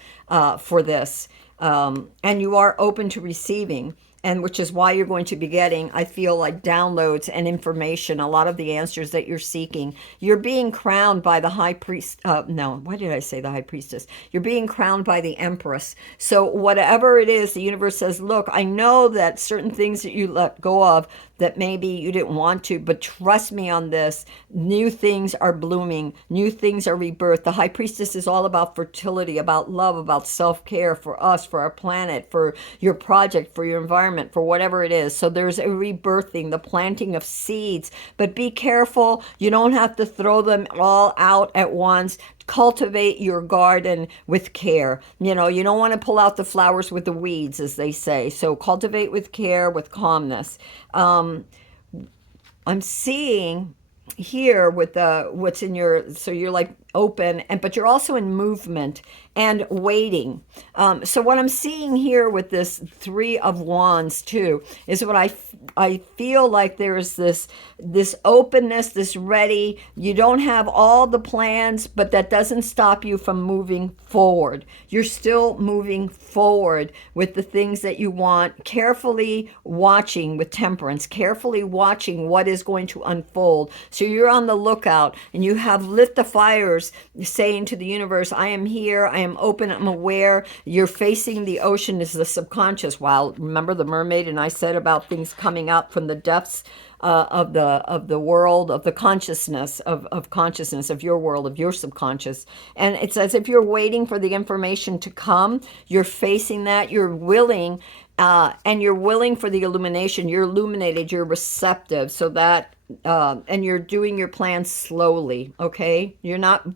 for this. And you are open to receiving. And which is why you're going to be getting, I feel like, downloads and information, a lot of the answers that you're seeking. You're being crowned by the high priest. No, why did I say the high priestess? You're being crowned by the empress. So whatever it is, the universe says, look, I know that certain things that you let go of that maybe you didn't want to, but trust me on this. New things are blooming. New things are rebirth. The high priestess is all about fertility, about love, about self-care for us, for our planet, for your project, for your environment, for whatever it is. So there's a rebirthing, the planting of seeds, but be careful. You don't have to throw them all out at once. Cultivate your garden with care. You know, you don't want to pull out the flowers with the weeds, as they say. So cultivate with care, with calmness. I'm seeing here with what's in your, so you're like open, but you're also in movement and waiting. So what I'm seeing here with this Three of Wands too is what I feel like there's this openness, this ready. You don't have all the plans, but that doesn't stop you from moving forward. You're still moving forward with the things that you want, carefully watching with Temperance, carefully watching what is going to unfold. So you're on the lookout and you have lit the fires, saying to the universe, I am here, I am open, I'm aware. You're facing the ocean is the subconscious. Wow, remember the mermaid and I said about things coming up from the depths of the world, of the consciousness, of consciousness, of your world, of your subconscious. And it's as if you're waiting for the information to come. You're facing that. You're willing, and you're willing for the illumination. You're illuminated. You're receptive. So that, and you're doing your plan slowly. Okay, you're not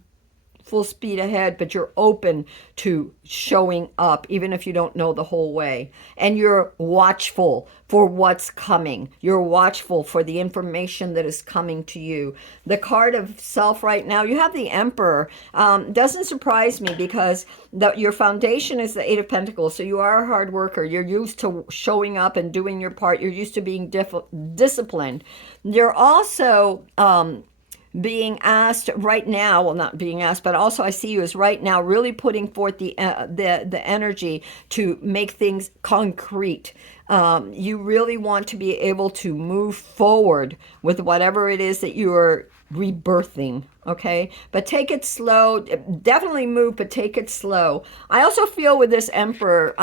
full speed ahead, but you're open to showing up, even if you don't know the whole way. And you're watchful for what's coming. You're watchful for the information that is coming to you. The card of self right now, you have the Emperor. Doesn't surprise me because your foundation is the Eight of Pentacles. So you are a hard worker. You're used to showing up and doing your part. You're used to being disciplined. You're also being asked right now, well, not being asked, but also I see you as right now really putting forth the energy to make things concrete. You really want to be able to move forward with whatever it is that you are rebirthing. Okay, but take it slow. Definitely move, but take it slow. I also feel with this Emperor,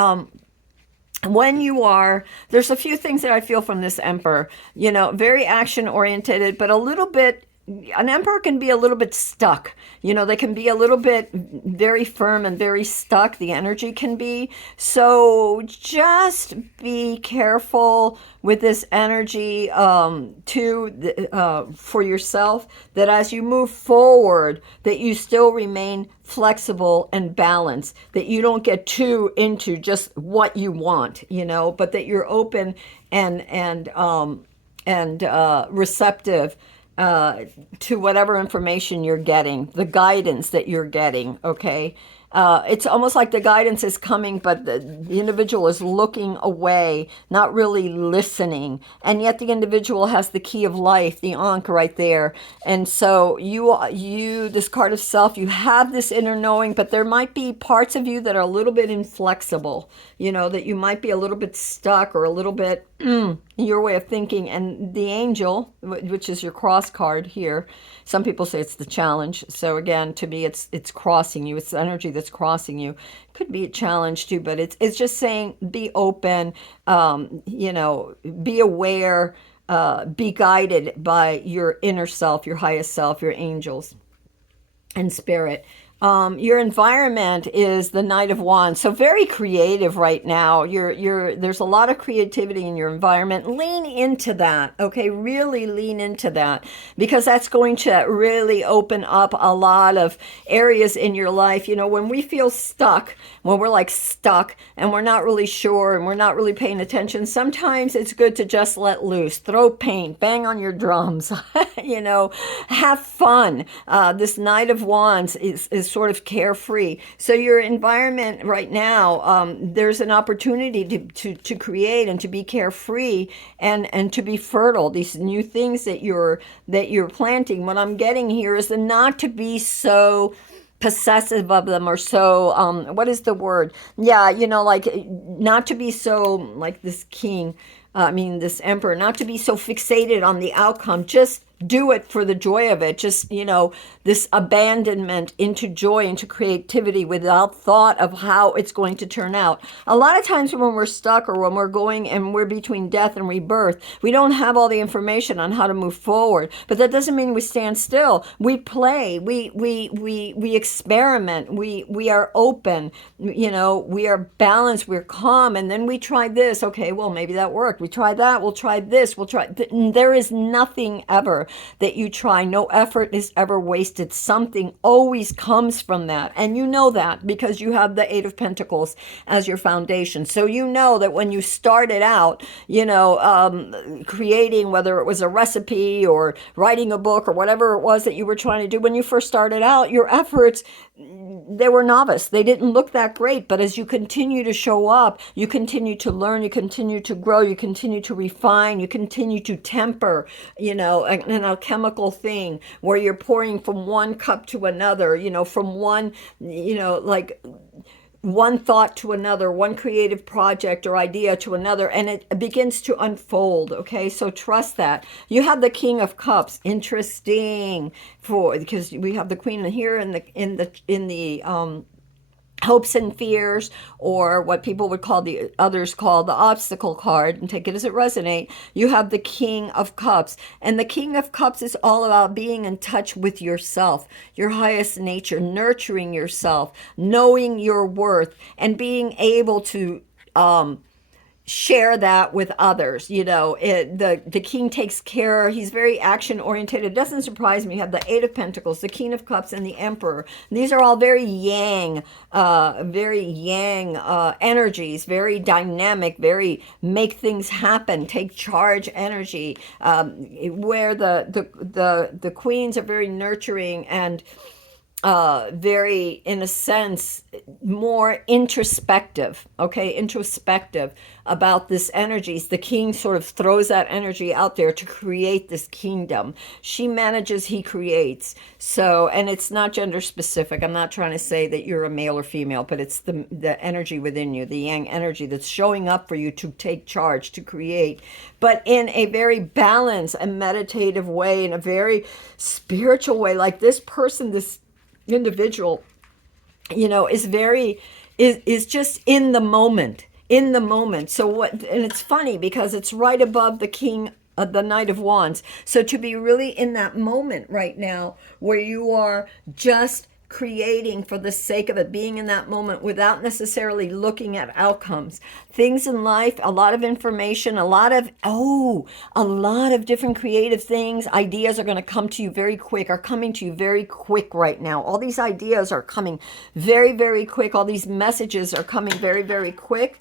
when you are, there's a few things that I feel from this Emperor, very action oriented, but a little bit, an Emperor can be a little bit stuck. They can be a little bit very firm and very stuck. The energy can be. So just be careful with this energy for yourself, that as you move forward, that you still remain flexible and balanced, that you don't get too into just what you want, but that you're open and receptive to whatever information you're getting, the guidance that you're getting, okay? It's almost like the guidance is coming, but the individual is looking away, not really listening. And yet the individual has the key of life, the Ankh right there. And so you, this card of self, you have this inner knowing, but there might be parts of you that are a little bit inflexible, that you might be a little bit stuck or a little bit your way of thinking. And the angel, which is your cross card here, some people say it's the challenge. So again, to me, it's crossing you. It's the energy that's crossing you. Could be a challenge too, but it's just saying be open, be aware, be guided by your inner self, your highest self, your angels and spirit. Your environment is the Knight of Wands, so very creative right now. There's a lot of creativity in your environment. Lean into that, okay? Really lean into that, because that's going to really open up a lot of areas in your life. When we feel stuck, when we're like stuck and we're not really sure and we're not really paying attention, sometimes it's good to just let loose, throw paint, bang on your drums, have fun. This Knight of Wands is sort of carefree. So your environment right now, there's an opportunity to create and to be carefree and to be fertile. These new things that you're planting. What I'm getting here is not to be so possessive of them, or so what is the word? Yeah, like not to be so like this king. This emperor, not to be so fixated on the outcome. Just do it for the joy of it. Just, this abandonment into joy, into creativity without thought of how it's going to turn out. A lot of times when we're stuck or when we're going and we're between death and rebirth, we don't have all the information on how to move forward. But that doesn't mean we stand still. We play, we experiment, we are open, we are balanced, we're calm, and then we try this. Okay, well, maybe that worked. We try that, we'll try this, we'll try. There is nothing ever that you try. No effort is ever wasted. Something always comes from that. And you know that because you have the Eight of Pentacles as your foundation. So you know that when you started out, creating, whether it was a recipe or writing a book or whatever it was that you were trying to do, when you first started out, your efforts, they were novice. They didn't look that great. But as you continue to show up, you continue to learn, you continue to grow, you continue to refine, you continue to temper, an alchemical thing where you're pouring from one cup to another, from one, like one thought to another, one creative project or idea to another, and it begins to unfold. Okay, so trust that. You have the King of Cups. Interesting, because we have the Queen here in the hopes and fears, or what people would call, the others call, the obstacle card, and take it as it resonates. You have the King of Cups, and the King of Cups is all about being in touch with yourself, your highest nature, nurturing yourself, knowing your worth, and being able to share that with others. The king takes care. He's very action oriented. It doesn't surprise me. You have the Eight of Pentacles, the King of Cups, and the Emperor. These are all very yang energies, very dynamic, very make things happen, take charge energy. Where the queens are very nurturing and very, in a sense, more introspective, okay, introspective about this energy. The king sort of throws that energy out there to create this kingdom. She manages, he creates. So, and it's not gender specific. I'm not trying to say that you're a male or female, but it's the energy within you, the yang energy that's showing up for you to take charge, to create, but in a very balanced and meditative way, in a very spiritual way. Like this person, this individual, is just in the moment. So what, and it's funny because it's right above the king, the Knight of Wands. So to be really in that moment right now where you are just creating for the sake of it, being in that moment without necessarily looking at outcomes. Things in life, a lot of information, a lot of different creative things, ideas are going to come to you very quick, are coming to you very quick right now. All these ideas are coming very, very quick. All these messages are coming very, very quick.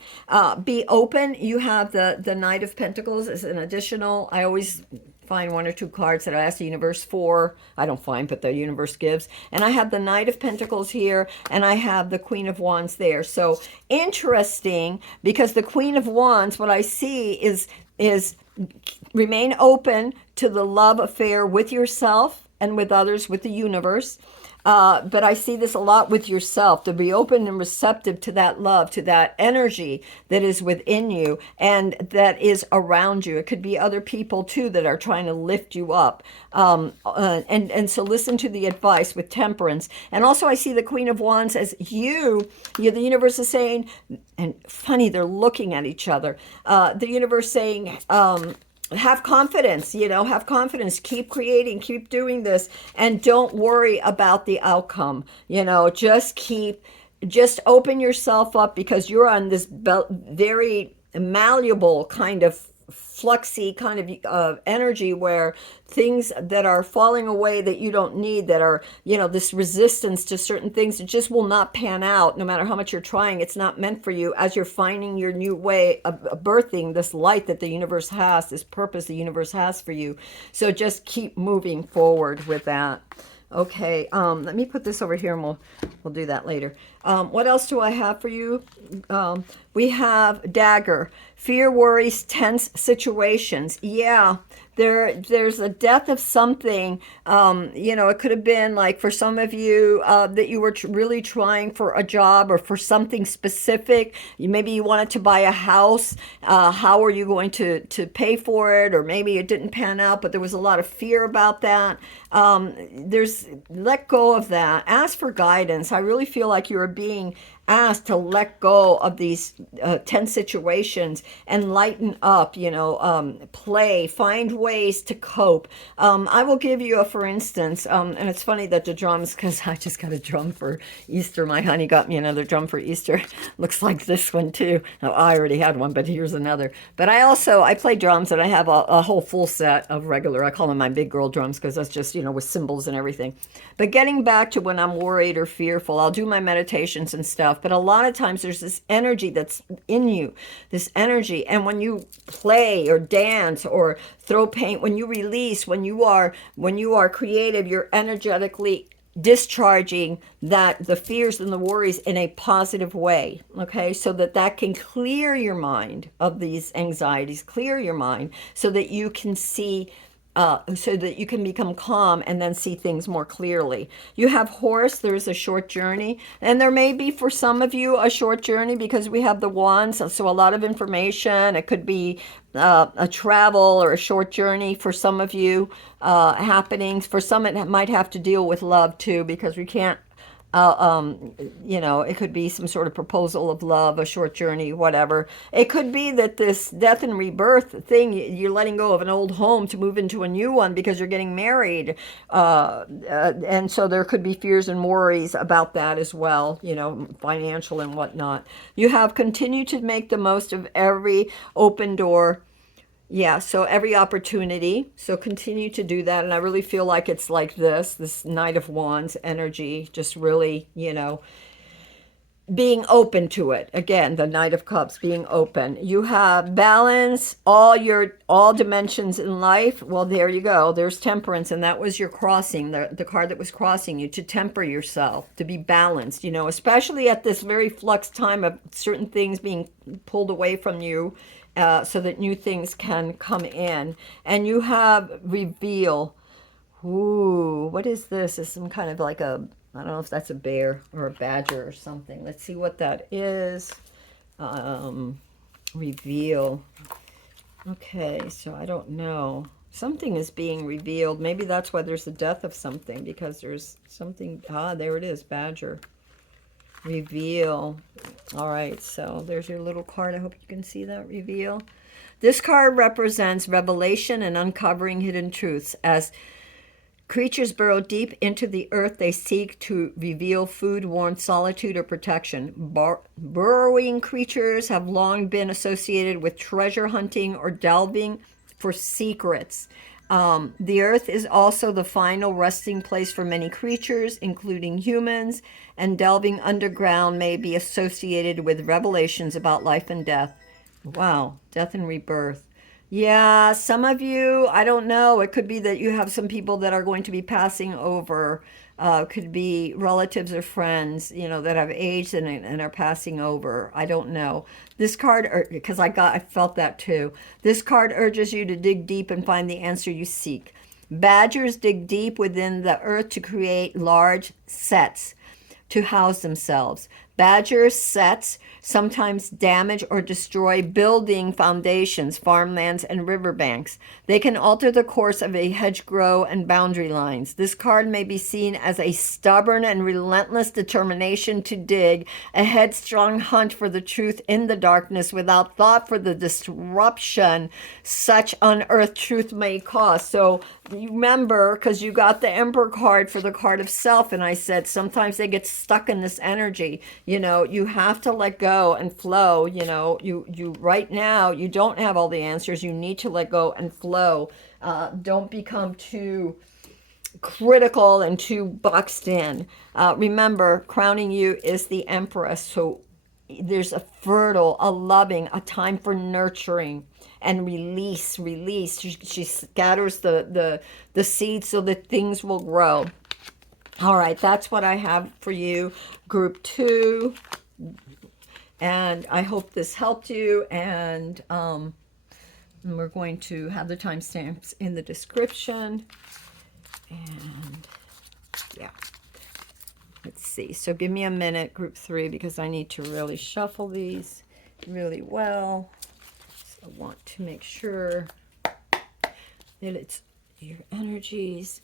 Be open. You have the Knight of Pentacles as an additional. I always find one or two cards that I ask the universe for. I don't find, but the universe gives. And I have the Knight of Pentacles here, and I have the Queen of Wands there. So interesting, because the Queen of Wands, what I see is remain open to the love affair with yourself and with others, with the universe. But I see this a lot with yourself, to be open and receptive to that love, to that energy that is within you and that is around you. It could be other people too that are trying to lift you up. And so listen to the advice with temperance. And also I see the Queen of Wands as the universe is saying, and funny, they're looking at each other. The universe saying, have confidence, have confidence, keep creating, keep doing this, and don't worry about the outcome. Just open yourself up, because you're on this very malleable kind of fluxy kind of energy, where things that are falling away that you don't need, that are, this resistance to certain things, it just will not pan out no matter how much you're trying. It's not meant for you, as you're finding your new way of birthing this light that the universe has, this purpose the universe has for you. So just keep moving forward with that. Okay, let me put this over here, and we'll do that later. What else do I have for you? We have Dagger. Fear, worries, tense situations. Yeah, there's a death of something. It could have been like, for some of you, that you were really trying for a job or for something specific. Maybe you wanted to buy a house. How are you going to pay for it? Or maybe it didn't pan out, but there was a lot of fear about that. Let go of that. Ask for guidance. I really feel like you are being asked to let go of these tense situations and lighten up, play, find ways to cope. I will give you for instance, and it's funny that the drums, because I just got a drum for Easter. My honey got me another drum for Easter. Looks like this one too. Now, I already had one, but here's another. But I play drums, and I have a whole full set of regular, I call them my big girl drums, because that's just, with cymbals and everything. But getting back to when I'm worried or fearful, I'll do my meditations and stuff. But a lot of times there's this energy that's in you, this energy. And when you play or dance or throw paint, when you release, when you are creative, you're energetically discharging the fears and the worries in a positive way. Okay, so that can clear your mind of these anxieties, clear your mind, so that you can see, so that you can become calm and then see things more clearly. You have Horse. There's a short journey, and there may be for some of you a short journey, because we have the Wands, so a lot of information. It could be a travel or a short journey for some of you, happenings. For some, it might have to deal with love too, because we can't uh, um, it could be some sort of proposal of love, a short journey, whatever. It could be that this death and rebirth thing, you're letting go of an old home to move into a new one because you're getting married. And so there could be fears and worries about that as well, financial and whatnot. You have continued to make the most of every open door. Yeah, so every opportunity. So continue to do that. And I really feel like it's like this Knight of Wands energy, just really, being open to it. Again, the Knight of Cups, being open. You have balance, all dimensions in life. Well, there you go. There's temperance, and that was your crossing, the card that was crossing you, to temper yourself, to be balanced, especially at this very flux time of certain things being pulled away from you, so that new things can come in. And you have reveal. Ooh, what is this? It's some kind of like I don't know if that's a bear or a badger or something. Let's see what that is. Reveal. Okay, so I don't know. Something is being revealed. Maybe that's why there's the death of something, because there's something. There it is, badger. Reveal. All right, so there's your little card. I hope you can see that, reveal. This card represents revelation and uncovering hidden truths. As creatures burrow deep into the earth, they seek to reveal food, warmth, solitude, or protection. Burrowing creatures have long been associated with treasure hunting or delving for secrets. The earth is also the final resting place for many creatures, including humans, and delving underground may be associated with revelations about life and death. Wow, death and rebirth. Yeah, some of you, I don't know. It could be that you have some people that are going to be passing over. Could be relatives or friends, that have aged and are passing over. I don't know. This card, because I felt that too. This card urges you to dig deep and find the answer you seek. Badgers dig deep within the earth to create large sets to house themselves. Badger sets sometimes damage or destroy building foundations, farmlands, and riverbanks. They can alter the course of a hedgerow and boundary lines. This card may be seen as a stubborn and relentless determination to dig, a headstrong hunt for the truth in the darkness without thought for the disruption such unearthed truth may cause. So you remember, because you got the Emperor card for the card of self, and I said sometimes they get stuck in this energy. You have to let go and flow. You right now, you don't have all the answers. You need to let go and flow. Don't become too critical and too boxed in. Remember, crowning you is the Empress. So there's a fertile, a loving, a time for nurturing and release. She scatters the seeds so that things will grow. All right, that's what I have for you, group 2. And I hope this helped you. And we're going to have the timestamps in the description. And yeah, let's see. So give me a minute, group 3, because I need to really shuffle these really well. So I want to make sure that it's your energies.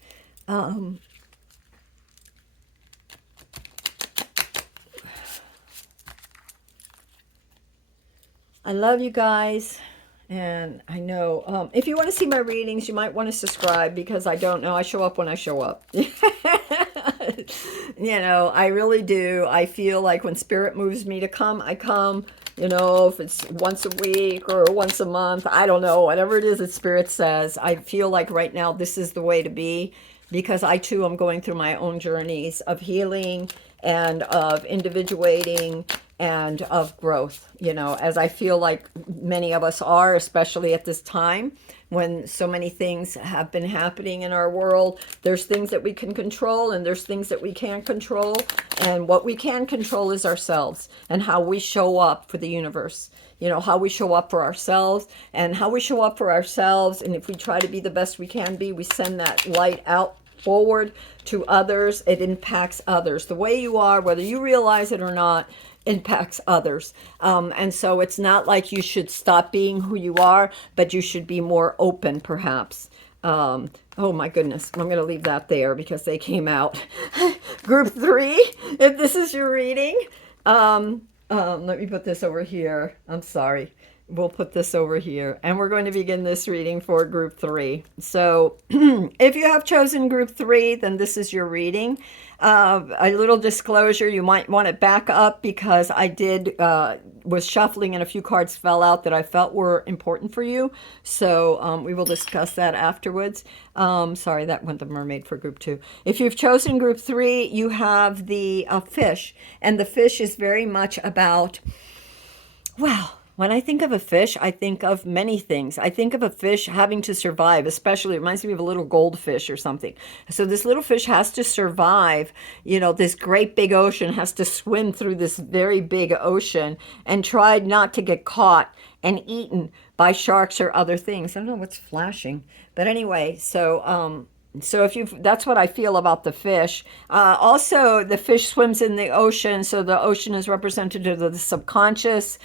I love you guys, and I know if you want to see my readings, you might want to subscribe, because I don't know. I show up when I show up. I really do. I feel like when Spirit moves me to come, I come. If it's once a week or once a month, I don't know. Whatever it is that Spirit says, I feel like right now this is the way to be, because I too am going through my own journeys of healing and of individuating and of growth, as I feel like many of us are, especially at this time when so many things have been happening in our world. There's things that we can control and there's things that we can't control. And what we can control is ourselves and how we show up for the universe. How we show up for ourselves and how we show up for ourselves. And if we try to be the best we can be, we send that light out forward to others. It impacts others. The way you are, whether you realize it or not, impacts others. And so it's not like you should stop being who you are, but you should be more open, perhaps. Oh my goodness, I'm going to leave that there because they came out. Group 3, if this is your reading, let me put this over here. I'm sorry. We'll put this over here. And we're going to begin this reading for group 3. So if you have chosen group 3, then this is your reading. A little disclosure, you might want to back up because I was shuffling and a few cards fell out that I felt were important for you. So we will discuss that afterwards. Sorry, that went the mermaid for group 2. If you've chosen group 3, you have the fish. And the fish is very much about, wow. When I think of a fish, I think of many things. I think of a fish having to survive, especially, it reminds me of a little goldfish or something. So this little fish has to survive, this great big ocean, has to swim through this very big ocean and try not to get caught and eaten by sharks or other things. I don't know what's flashing. But anyway, so that's what I feel about the fish. Also, the fish swims in the ocean, so the ocean is representative of the subconscious.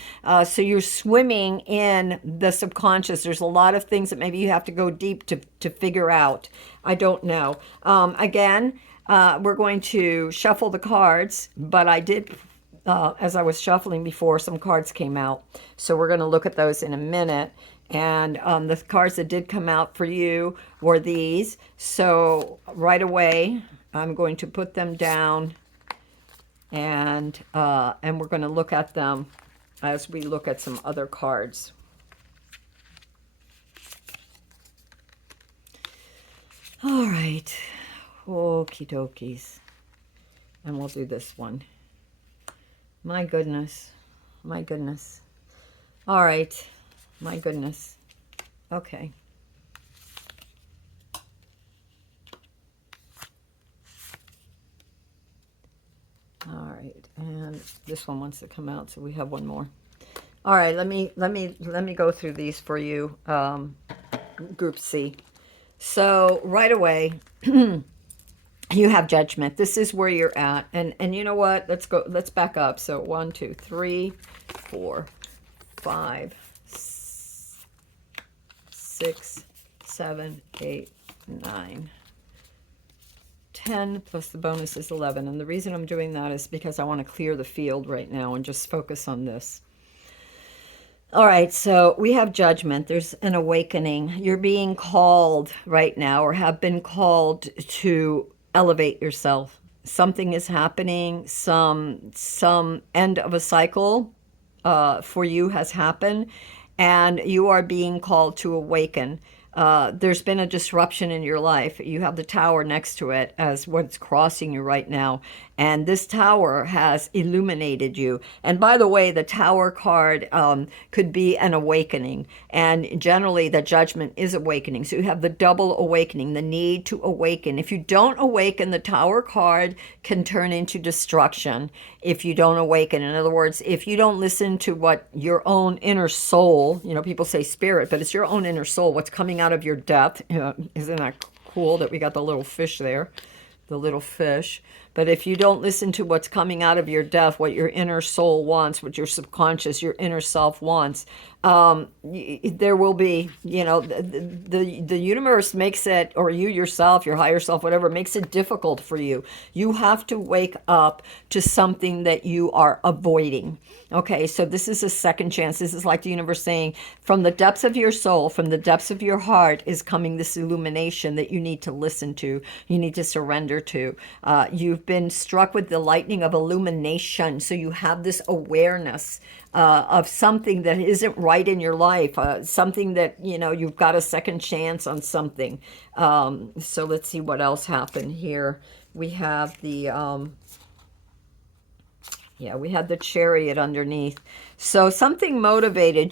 So you're swimming in the subconscious. There's a lot of things that maybe you have to go deep to figure out. I don't know. Again, we're going to shuffle the cards, but I did, as I was shuffling before, some cards came out. So we're going to look at those in a minute. And the cards that did come out for you were these. So right away, I'm going to put them down, and we're going to look at them as we look at some other cards. All right. Okie dokies. And we'll do this one. My goodness. My goodness. All right. My goodness. Okay. All right, and this one wants to come out, so we have one more. All right, let me go through these for you, group C. So right away, you have judgment. This is where you're at, and you know what? Let's back up. So 1, 2, 3, 4, 5, 6, 7, 8, 9, 10 plus the bonus is 11. And the reason I'm doing that is because I want to clear the field right now and just focus on this. All right, so we have judgment. There's an awakening. You're being called right now, or have been called to elevate yourself. Something is happening. Some end of a cycle for you has happened, and you are being called to awaken. There's been a disruption in your life. You have the tower next to it as what's crossing you right now. And this tower has illuminated you. And by the way, the tower card could be an awakening. And generally, the judgment is awakening. So you have the double awakening, the need to awaken. If you don't awaken, the tower card can turn into destruction if you don't awaken. In other words, if you don't listen to what your own inner soul, people say spirit, but it's your own inner soul, what's coming out of your depth. Isn't that cool that we got the little fish there? The little fish. But if you don't listen to what's coming out of your depth, what your inner soul wants, what your subconscious, your inner self wants, there will be, the universe makes it, or you yourself, your higher self, whatever, makes it difficult for you. You have to wake up to something that you are avoiding. Okay, so this is a second chance. This is like the universe saying, from the depths of your soul, from the depths of your heart is coming this illumination that you need to listen to, you need to surrender to. You've been struck with the lightning of illumination, so you have this awareness of something that isn't right in your life, something that, you've got a second chance on something. So let's see what else happened here. We have we had the chariot underneath. So something motivated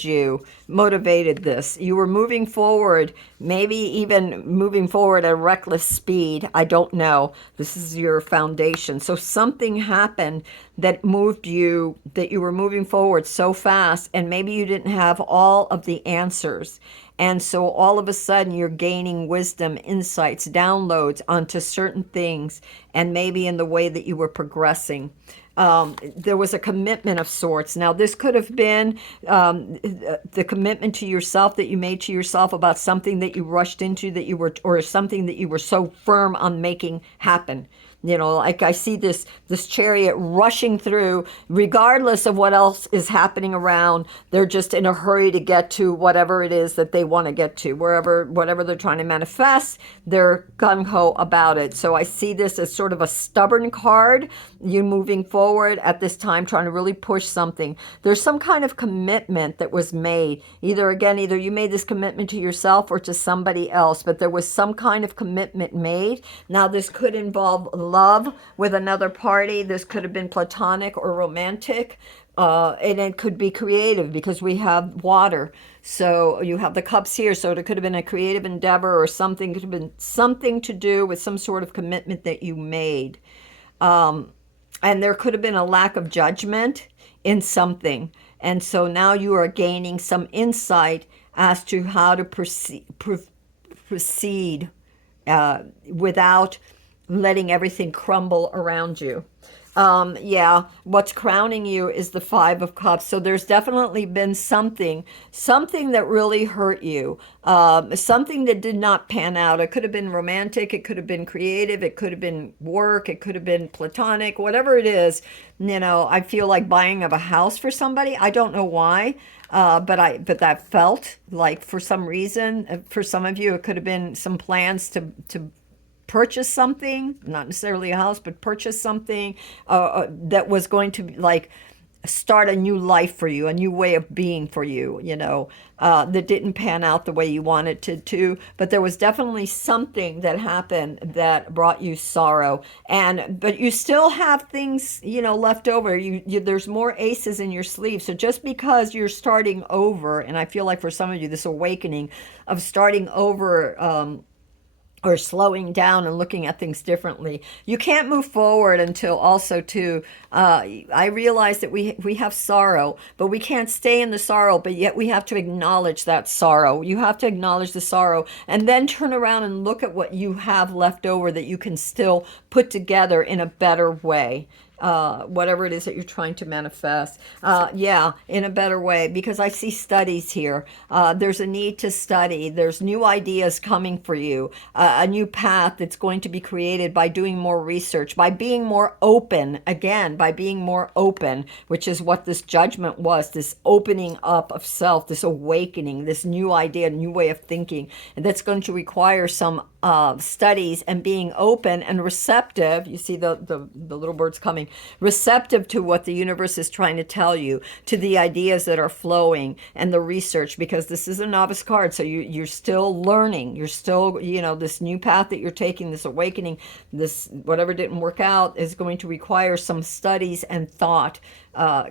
this. You were moving forward, maybe even moving forward at reckless speed. I don't know. This is your foundation. So something happened that moved you, that you were moving forward so fast, and maybe you didn't have all of the answers. And so all of a sudden you're gaining wisdom, insights, downloads onto certain things, and maybe in the way that you were progressing. There was a commitment of sorts. Now, this could have been the commitment to yourself that you made to yourself about something that you rushed into, that you were, or something that you were so firm on making happen. You know, like I see this chariot rushing through, regardless of what else is happening around. They're just in a hurry to get to whatever it is that they want to get to, wherever, whatever they're trying to manifest. They're gung ho about it. So I see this as sort of a stubborn card. You moving forward at this time, trying to really push something. There's some kind of commitment that was made. Either you made this commitment to yourself or to somebody else, but there was some kind of commitment made. Now this could involve love with another party. This could have been platonic or romantic. And it could be creative because we have water. So you have the cups here. So it could have been a creative endeavor or something. It could have been something to do with some sort of commitment that you made. And there could have been a lack of judgment in something. And so now you are gaining some insight as to how to proceed without letting everything crumble around you. Yeah, what's crowning you is the Five of Cups. So there's definitely been something that really hurt you, something that did not pan out. It could have been romantic, it could have been creative, it could have been work, it could have been platonic, whatever it is. You know, I feel like buying of a house for somebody. I don't know why. But that felt like for some reason, for some of you, it could have been some plans to purchase something, not necessarily a house, but purchase something that was going to like start a new life for you, a new way of being for you, you know, that didn't pan out the way you wanted to, but there was definitely something that happened that brought you sorrow. But you still have things, you know, left over. There's more aces in your sleeve. So just because you're starting over, and I feel like for some of you, this awakening of starting over, or slowing down and looking at things differently. You can't move forward until also too, I realize that we have sorrow, but we can't stay in the sorrow, but yet we have to acknowledge that sorrow. You have to acknowledge the sorrow and then turn around and look at what you have left over that you can still put together in a better way. Whatever it is that you're trying to manifest. Yeah, in a better way, because I see studies here. There's a need to study. There's new ideas coming for you, a new path that's going to be created by doing more research, by being more open, again, by being more open, which is what this judgment was, this opening up of self, this awakening, this new idea, new way of thinking. And that's going to require some studies and being open and receptive. You see the little birds coming, receptive to what the universe is trying to tell you, to the ideas that are flowing and the research, because this is a novice card. So you're still learning. You're still, you know, this new path that you're taking, this awakening, this whatever didn't work out is going to require some studies and thought,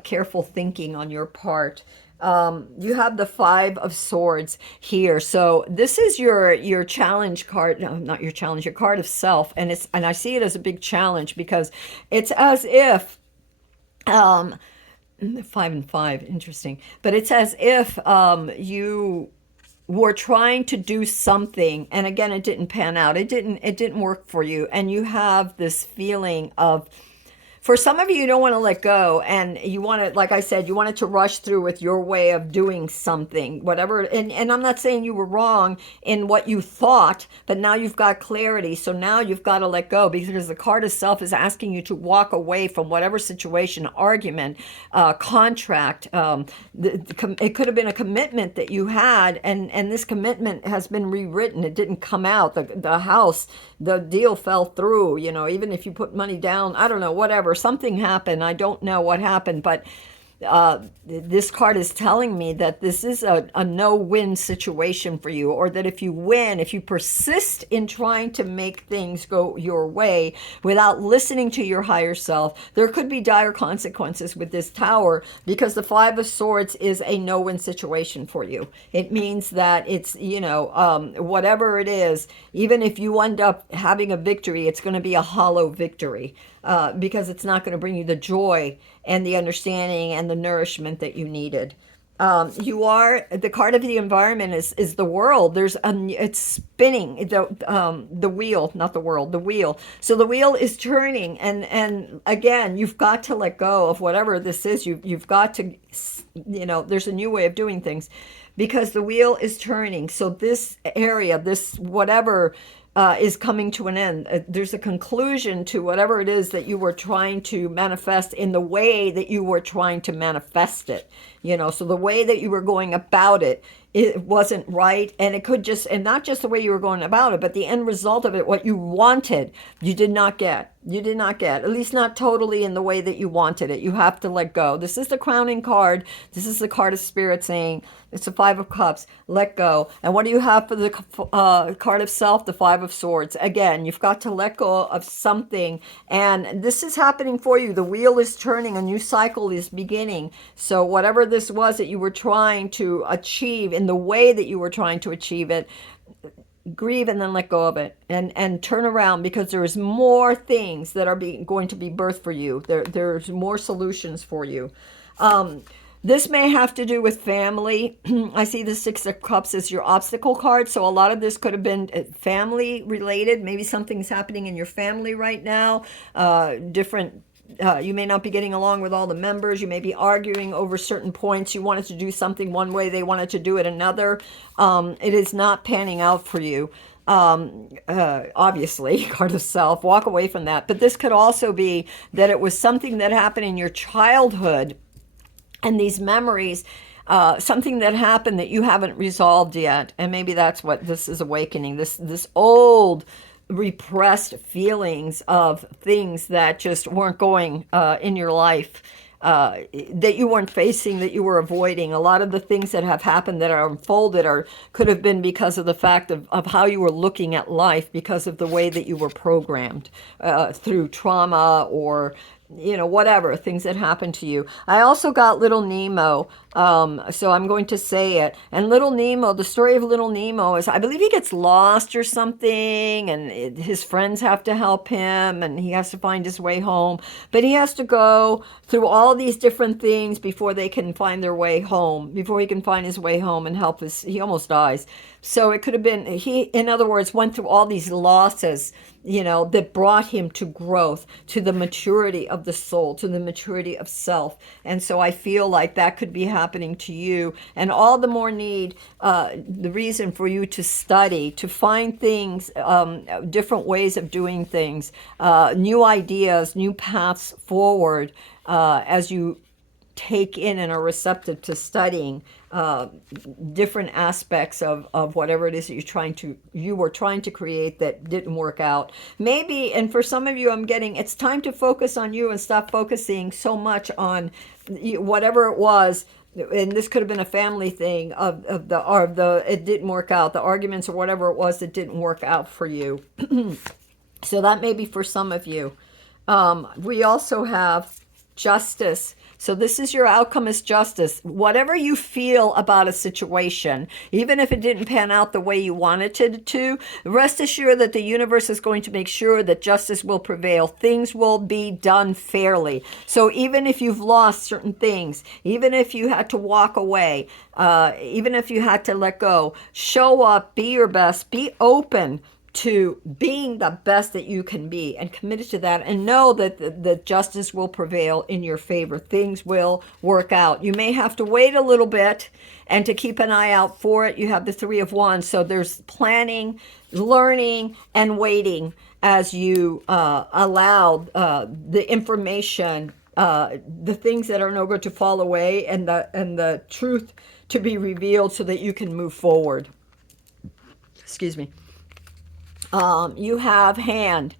careful thinking on your part. You have the Five of Swords here. So this is your challenge card. No, not your challenge, your card of self. And I see it as a big challenge because it's as if, 5 and 5, interesting. But it's as if, you were trying to do something, and again, it didn't pan out. It didn't work for you. And you have this feeling of, for some of you, you don't want to let go, and you want to, like I said, you want it to rush through with your way of doing something, whatever. And I'm not saying you were wrong in what you thought, but now you've got clarity. So now you've got to let go, because the card itself is asking you to walk away from whatever situation, argument, contract. It could have been a commitment that you had, and this commitment has been rewritten. It didn't come out. The house, the deal fell through, you know, even if you put money down, I don't know, whatever. Something happened. I don't know what happened, but this card is telling me that this is a no-win situation for you, or that if you win, if you persist in trying to make things go your way without listening to your higher self, there could be dire consequences with this Tower, because the Five of Swords is a no-win situation for you. It means that it's, you know, whatever it is, even if you end up having a victory, it's going to be a hollow victory. Because it's not going to bring you the joy and the understanding and the nourishment that you needed. You are the card of the environment is the world. There's it's spinning the wheel, not the world, the wheel. So the wheel is turning, and again, you've got to let go of whatever this is. You've got to, there's a new way of doing things, because the wheel is turning. So this area, this whatever. Is coming to an end. There's a conclusion to whatever it is that you were trying to manifest in the way that you were trying to manifest it. So the way that you were going about it, it wasn't right. And it could just, and not just the way you were going about it, but the end result of it, what you wanted, you did not get. You did not get, at least not totally in the way that you wanted it. You have to let go. This is the crowning card. This is the card of spirit saying, it's the Five of Cups, let go. And what do you have for the card of self? The Five of Swords. Again, you've got to let go of something. And this is happening for you. The wheel is turning. A new cycle is beginning. So whatever this was that you were trying to achieve in the way that you were trying to achieve it, grieve and then let go of it, and turn around, because there's more things that are going to be birthed for you. There's more solutions for you. This may have to do with family. I see the Six of Cups as your obstacle card. So a lot of this could have been family related. Maybe something's happening in your family right now. You may not be getting along with all the members. You may be arguing over certain points. You wanted to do something one way, they wanted to do it another. It is not panning out for you. Obviously, card of self, walk away from that. But this could also be that it was something that happened in your childhood, and these memories, something that happened that you haven't resolved yet. And maybe that's what this is awakening, this old repressed feelings of things that just weren't going in your life, that you weren't facing, that you were avoiding. A lot of the things that have happened that are unfolded could have been because of the fact of how you were looking at life, because of the way that you were programmed through trauma, or whatever things that happened to you. I also got Little Nemo, so I'm going to say it. And Little Nemo, the story of Little Nemo is, I believe he gets lost or something, and his friends have to help him, and he has to find his way home. But he has to go through all these different things before they can find their way home, before he can find his way home and help he almost dies. So it could have been, he, in other words, went through all these losses, that brought him to growth, to the maturity of the soul, to the maturity of self. And so I feel like that could be happening to you. And all the more need, the reason for you to study, to find things, different ways of doing things, new ideas, new paths forward, as you take in and are receptive to studying different aspects of whatever it is that you were trying to create that didn't work out. Maybe, and for some of you, I'm getting, it's time to focus on you and stop focusing so much on whatever it was. And this could have been a family thing of the it didn't work out, the arguments or whatever it was that didn't work out for you. So that may be for some of you. We also have justice. So this is your outcome, is justice. Whatever you feel about a situation, even if it didn't pan out the way you wanted it to, rest assured that the universe is going to make sure that justice will prevail. Things will be done fairly. So even if you've lost certain things, even if you had to walk away, even if you had to let go, show up, be your best, be open to being the best that you can be, and committed to that, and know that the justice will prevail in your favor. Things will work out. You may have to wait a little bit, and to keep an eye out for it. You have the Three of Wands, so there's planning, learning, and waiting as you allow the information, the things that are no good to fall away, and the truth to be revealed, so that you can move forward. Excuse me. You have Hand,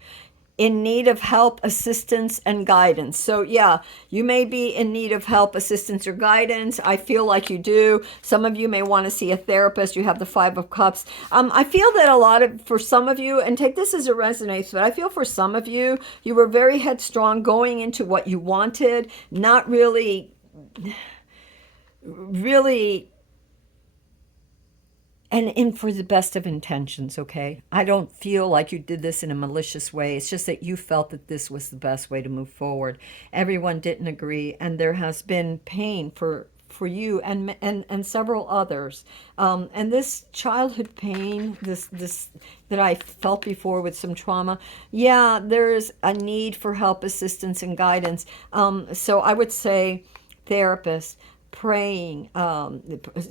in need of help, assistance, and guidance. So yeah, you may be in need of help, assistance, or guidance. I feel like you do. Some of you may want to see a therapist. You have the Five of Cups. I feel that for some of you, and take this as it resonates, but I feel for some of you, you were very headstrong going into what you wanted, not really and in for the best of intentions, okay? I don't feel like you did this in a malicious way. It's just that you felt that this was the best way to move forward. Everyone didn't agree, and there has been pain for for you and several others. And this childhood pain, this that I felt before with some trauma, yeah, there's a need for help, assistance, and guidance. So I would say therapist, praying,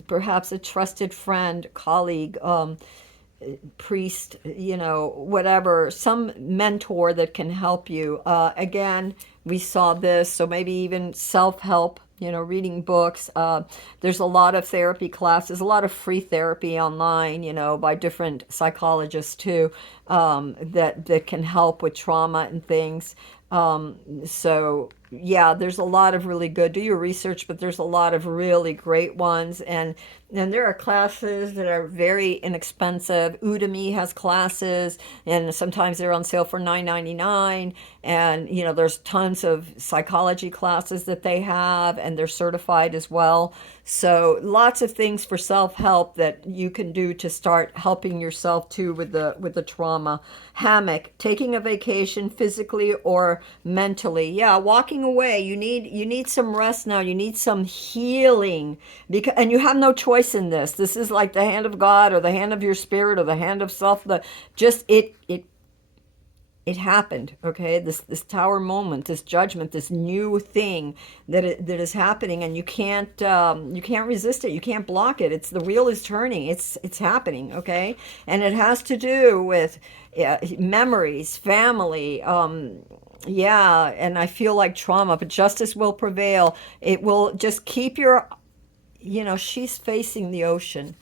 perhaps a trusted friend, colleague, priest, whatever, some mentor that can help you. Again, we saw this, so maybe even self help. Reading books. There's a lot of therapy classes, a lot of free therapy online, by different psychologists too, that can help with trauma and things. So yeah, there's a lot of really good. Do your research, but there's a lot of really great ones, and there are classes that are very inexpensive. Udemy has classes, and sometimes they're on sale for $9.99. And there's tons of psychology classes that they have, and they're certified as well. So lots of things for self-help that you can do to start helping yourself too with the trauma. Hammock, taking a vacation physically or mentally. Yeah, walking away. You need some rest now. You need some healing, and you have no choice in this. This is like the hand of God or the hand of your spirit or the hand of self. It happened, okay? This tower moment, this judgment, this new thing that is happening, and you can't resist it. You can't block it. The wheel is turning. It's happening, okay? And it has to do with memories, family. Yeah, and I feel like trauma, but justice will prevail. It will just keep she's facing the ocean,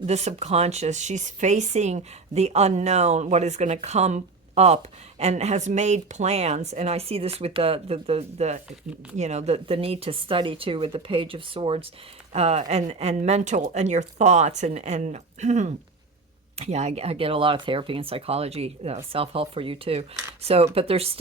the subconscious. She's facing the unknown, what is going to come up, and has made plans. And I see this with the need to study too, with the Page of Swords, and mental, and your thoughts, and yeah, I get a lot of therapy and psychology, self-help for you too. So, but there's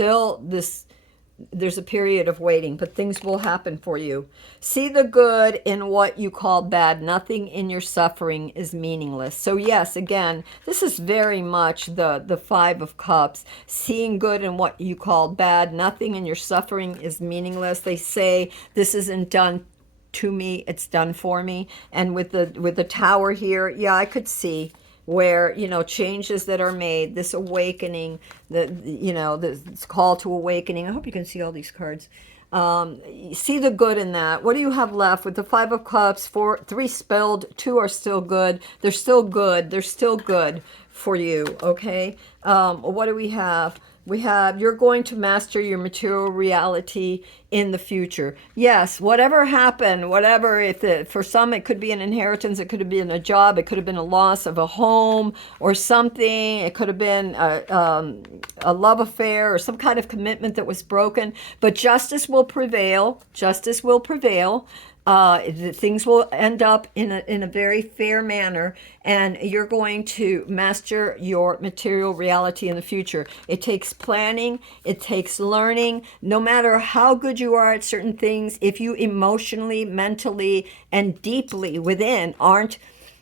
a period of waiting, but things will happen for you. See the good in what you call bad. Nothing in your suffering is meaningless. So yes, again, this is very much the Five of Cups. Seeing good in what you call bad. Nothing in your suffering is meaningless. They say this isn't done to me, it's done for me. And with the Tower here, yeah, I could see where changes that are made, this awakening, this call to awakening. I hope you can see all these cards. See the good in that. What do you have left with the Five of Cups? 3 spilled, 2 are still good. They're still good. They're still good for you. Okay. What do we have? We have, you're going to master your material reality in the future. Yes, whatever happened, whatever, for some it could be an inheritance, it could have been a job, it could have been a loss of a home or something, it could have been a love affair or some kind of commitment that was broken, but justice will prevail. Justice will prevail. Things will end up in a very fair manner, and you're going to master your material reality in the future. It takes planning, it takes learning. No matter how good you are at certain things, if you emotionally, mentally, and deeply within aren't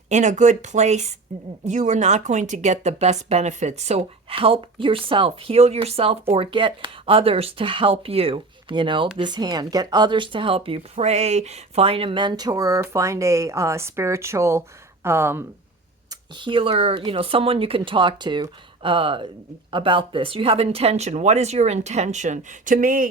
in a good place, you are not going to get the best benefits. So help yourself, heal yourself, or get others to help you. This hand, get others to help you. Pray, find a mentor, find a spiritual healer, someone you can talk to about this. You have intention. What is your intention? To me,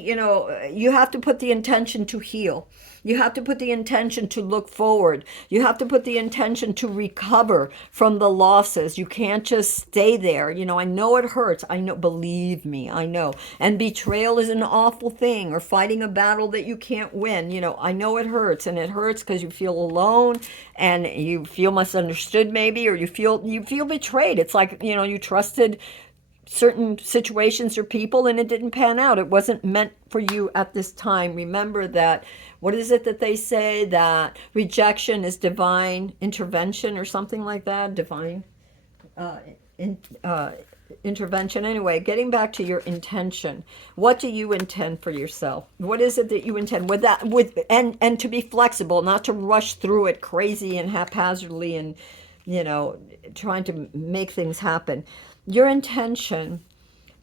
you have to put the intention to heal. You have to put the intention to look forward. You have to put the intention to recover from the losses. You can't just stay there. I know it hurts. I know, believe me, I know. And betrayal is an awful thing, or fighting a battle that you can't win. I know it hurts, and it hurts because you feel alone and you feel misunderstood maybe, or you feel betrayed. It's like, you trusted certain situations or people and it didn't pan out. It wasn't meant for you at this time. Remember that. What is it that they say? That rejection is divine intervention or something like that? Divine intervention. Anyway, getting back to your intention. What do you intend for yourself? What is it that you intend and to be flexible, not to rush through it crazy and haphazardly and trying to make things happen. Your intention,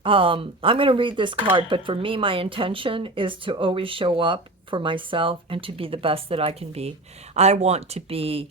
I'm going to read this card, but for me, my intention is to always show up for myself and to be the best that I can be. I want to be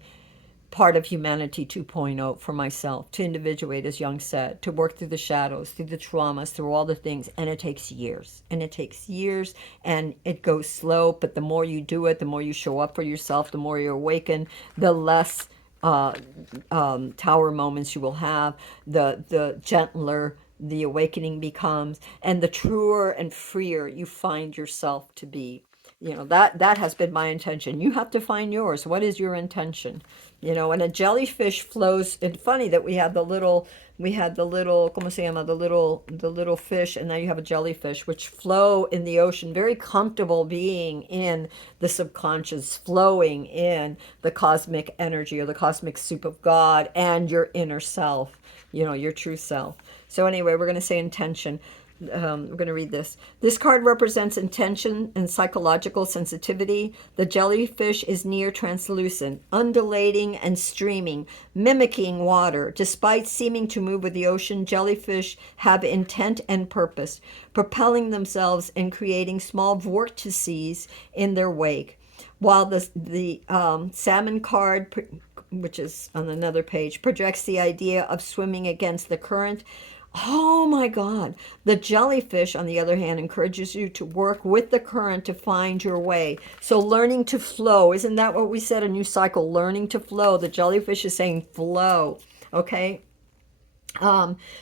part of humanity 2.0 for myself, to individuate, as Jung said, to work through the shadows, through the traumas, through all the things. And it takes years. And it takes years, and it goes slow. But the more you do it, the more you show up for yourself, the more you awaken, the less tower moments you will have, the gentler the awakening becomes, and the truer and freer you find yourself to be. That has been my intention. You have to find yours. What is your intention? And a jellyfish flows. It's funny that we had the little, como se llama, the little fish, and now you have a jellyfish, which flow in the ocean, very comfortable being in the subconscious, flowing in the cosmic energy or the cosmic soup of God and your inner self, your true self. So anyway, we're going to say intention. We're going to read this. This card represents intention and psychological sensitivity. The jellyfish is near translucent, undulating and streaming, mimicking water. Despite seeming to move with the ocean, jellyfish have intent and purpose, propelling themselves and creating small vortices in their wake. While the salmon card, which is on another page, projects the idea of swimming against the current. Oh my God. The jellyfish, on the other hand, encourages you to work with the current to find your way. So learning to flow, isn't that what we said? A new cycle, learning to flow. The jellyfish is saying flow. Okay.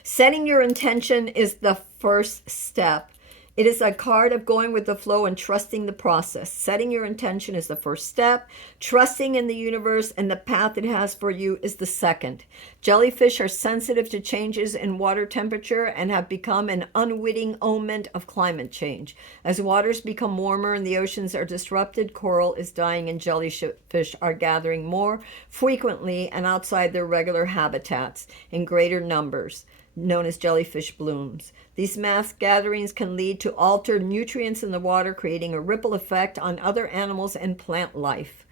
Setting your intention is the first step. It is a card of going with the flow and trusting the process. Setting your intention is the first step. Trusting in the universe and the path it has for you is the second. Jellyfish are sensitive to changes in water temperature and have become an unwitting omen of climate change. As waters become warmer and the oceans are disrupted, coral is dying and jellyfish are gathering more frequently and outside their regular habitats in greater numbers, known as jellyfish blooms. These mass gatherings can lead to altered nutrients in the water, creating a ripple effect on other animals and plant life.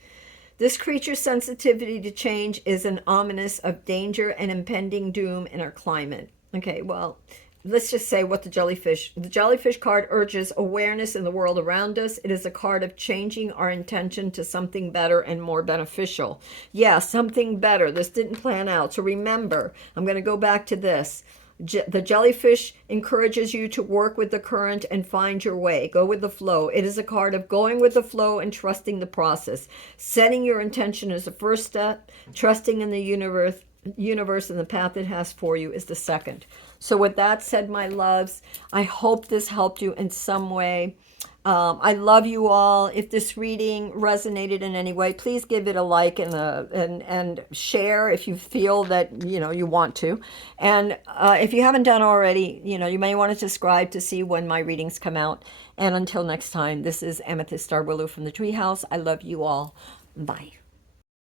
This creature's sensitivity to change is an ominous of danger and impending doom in our climate. Okay, well, let's just say what the jellyfish card urges awareness in the world around us. It is a card of changing our intention to something better and more beneficial. Yeah, something better. This didn't plan out. So remember, I'm going to go back to this. The jellyfish encourages you to work with the current and find your way. Go with the flow. It is a card of going with the flow and trusting the process. Setting your intention is the first step. Trusting in the universe and the path it has for you is the second. So with that said, my loves, I hope this helped you in some way. I love you all. If this reading resonated in any way, please give it a like and share if you feel that you want to. And if you haven't done already, you may want to subscribe to see when my readings come out. And until next time, this is Amethyst Star Willow from the Treehouse. I love you all. Bye.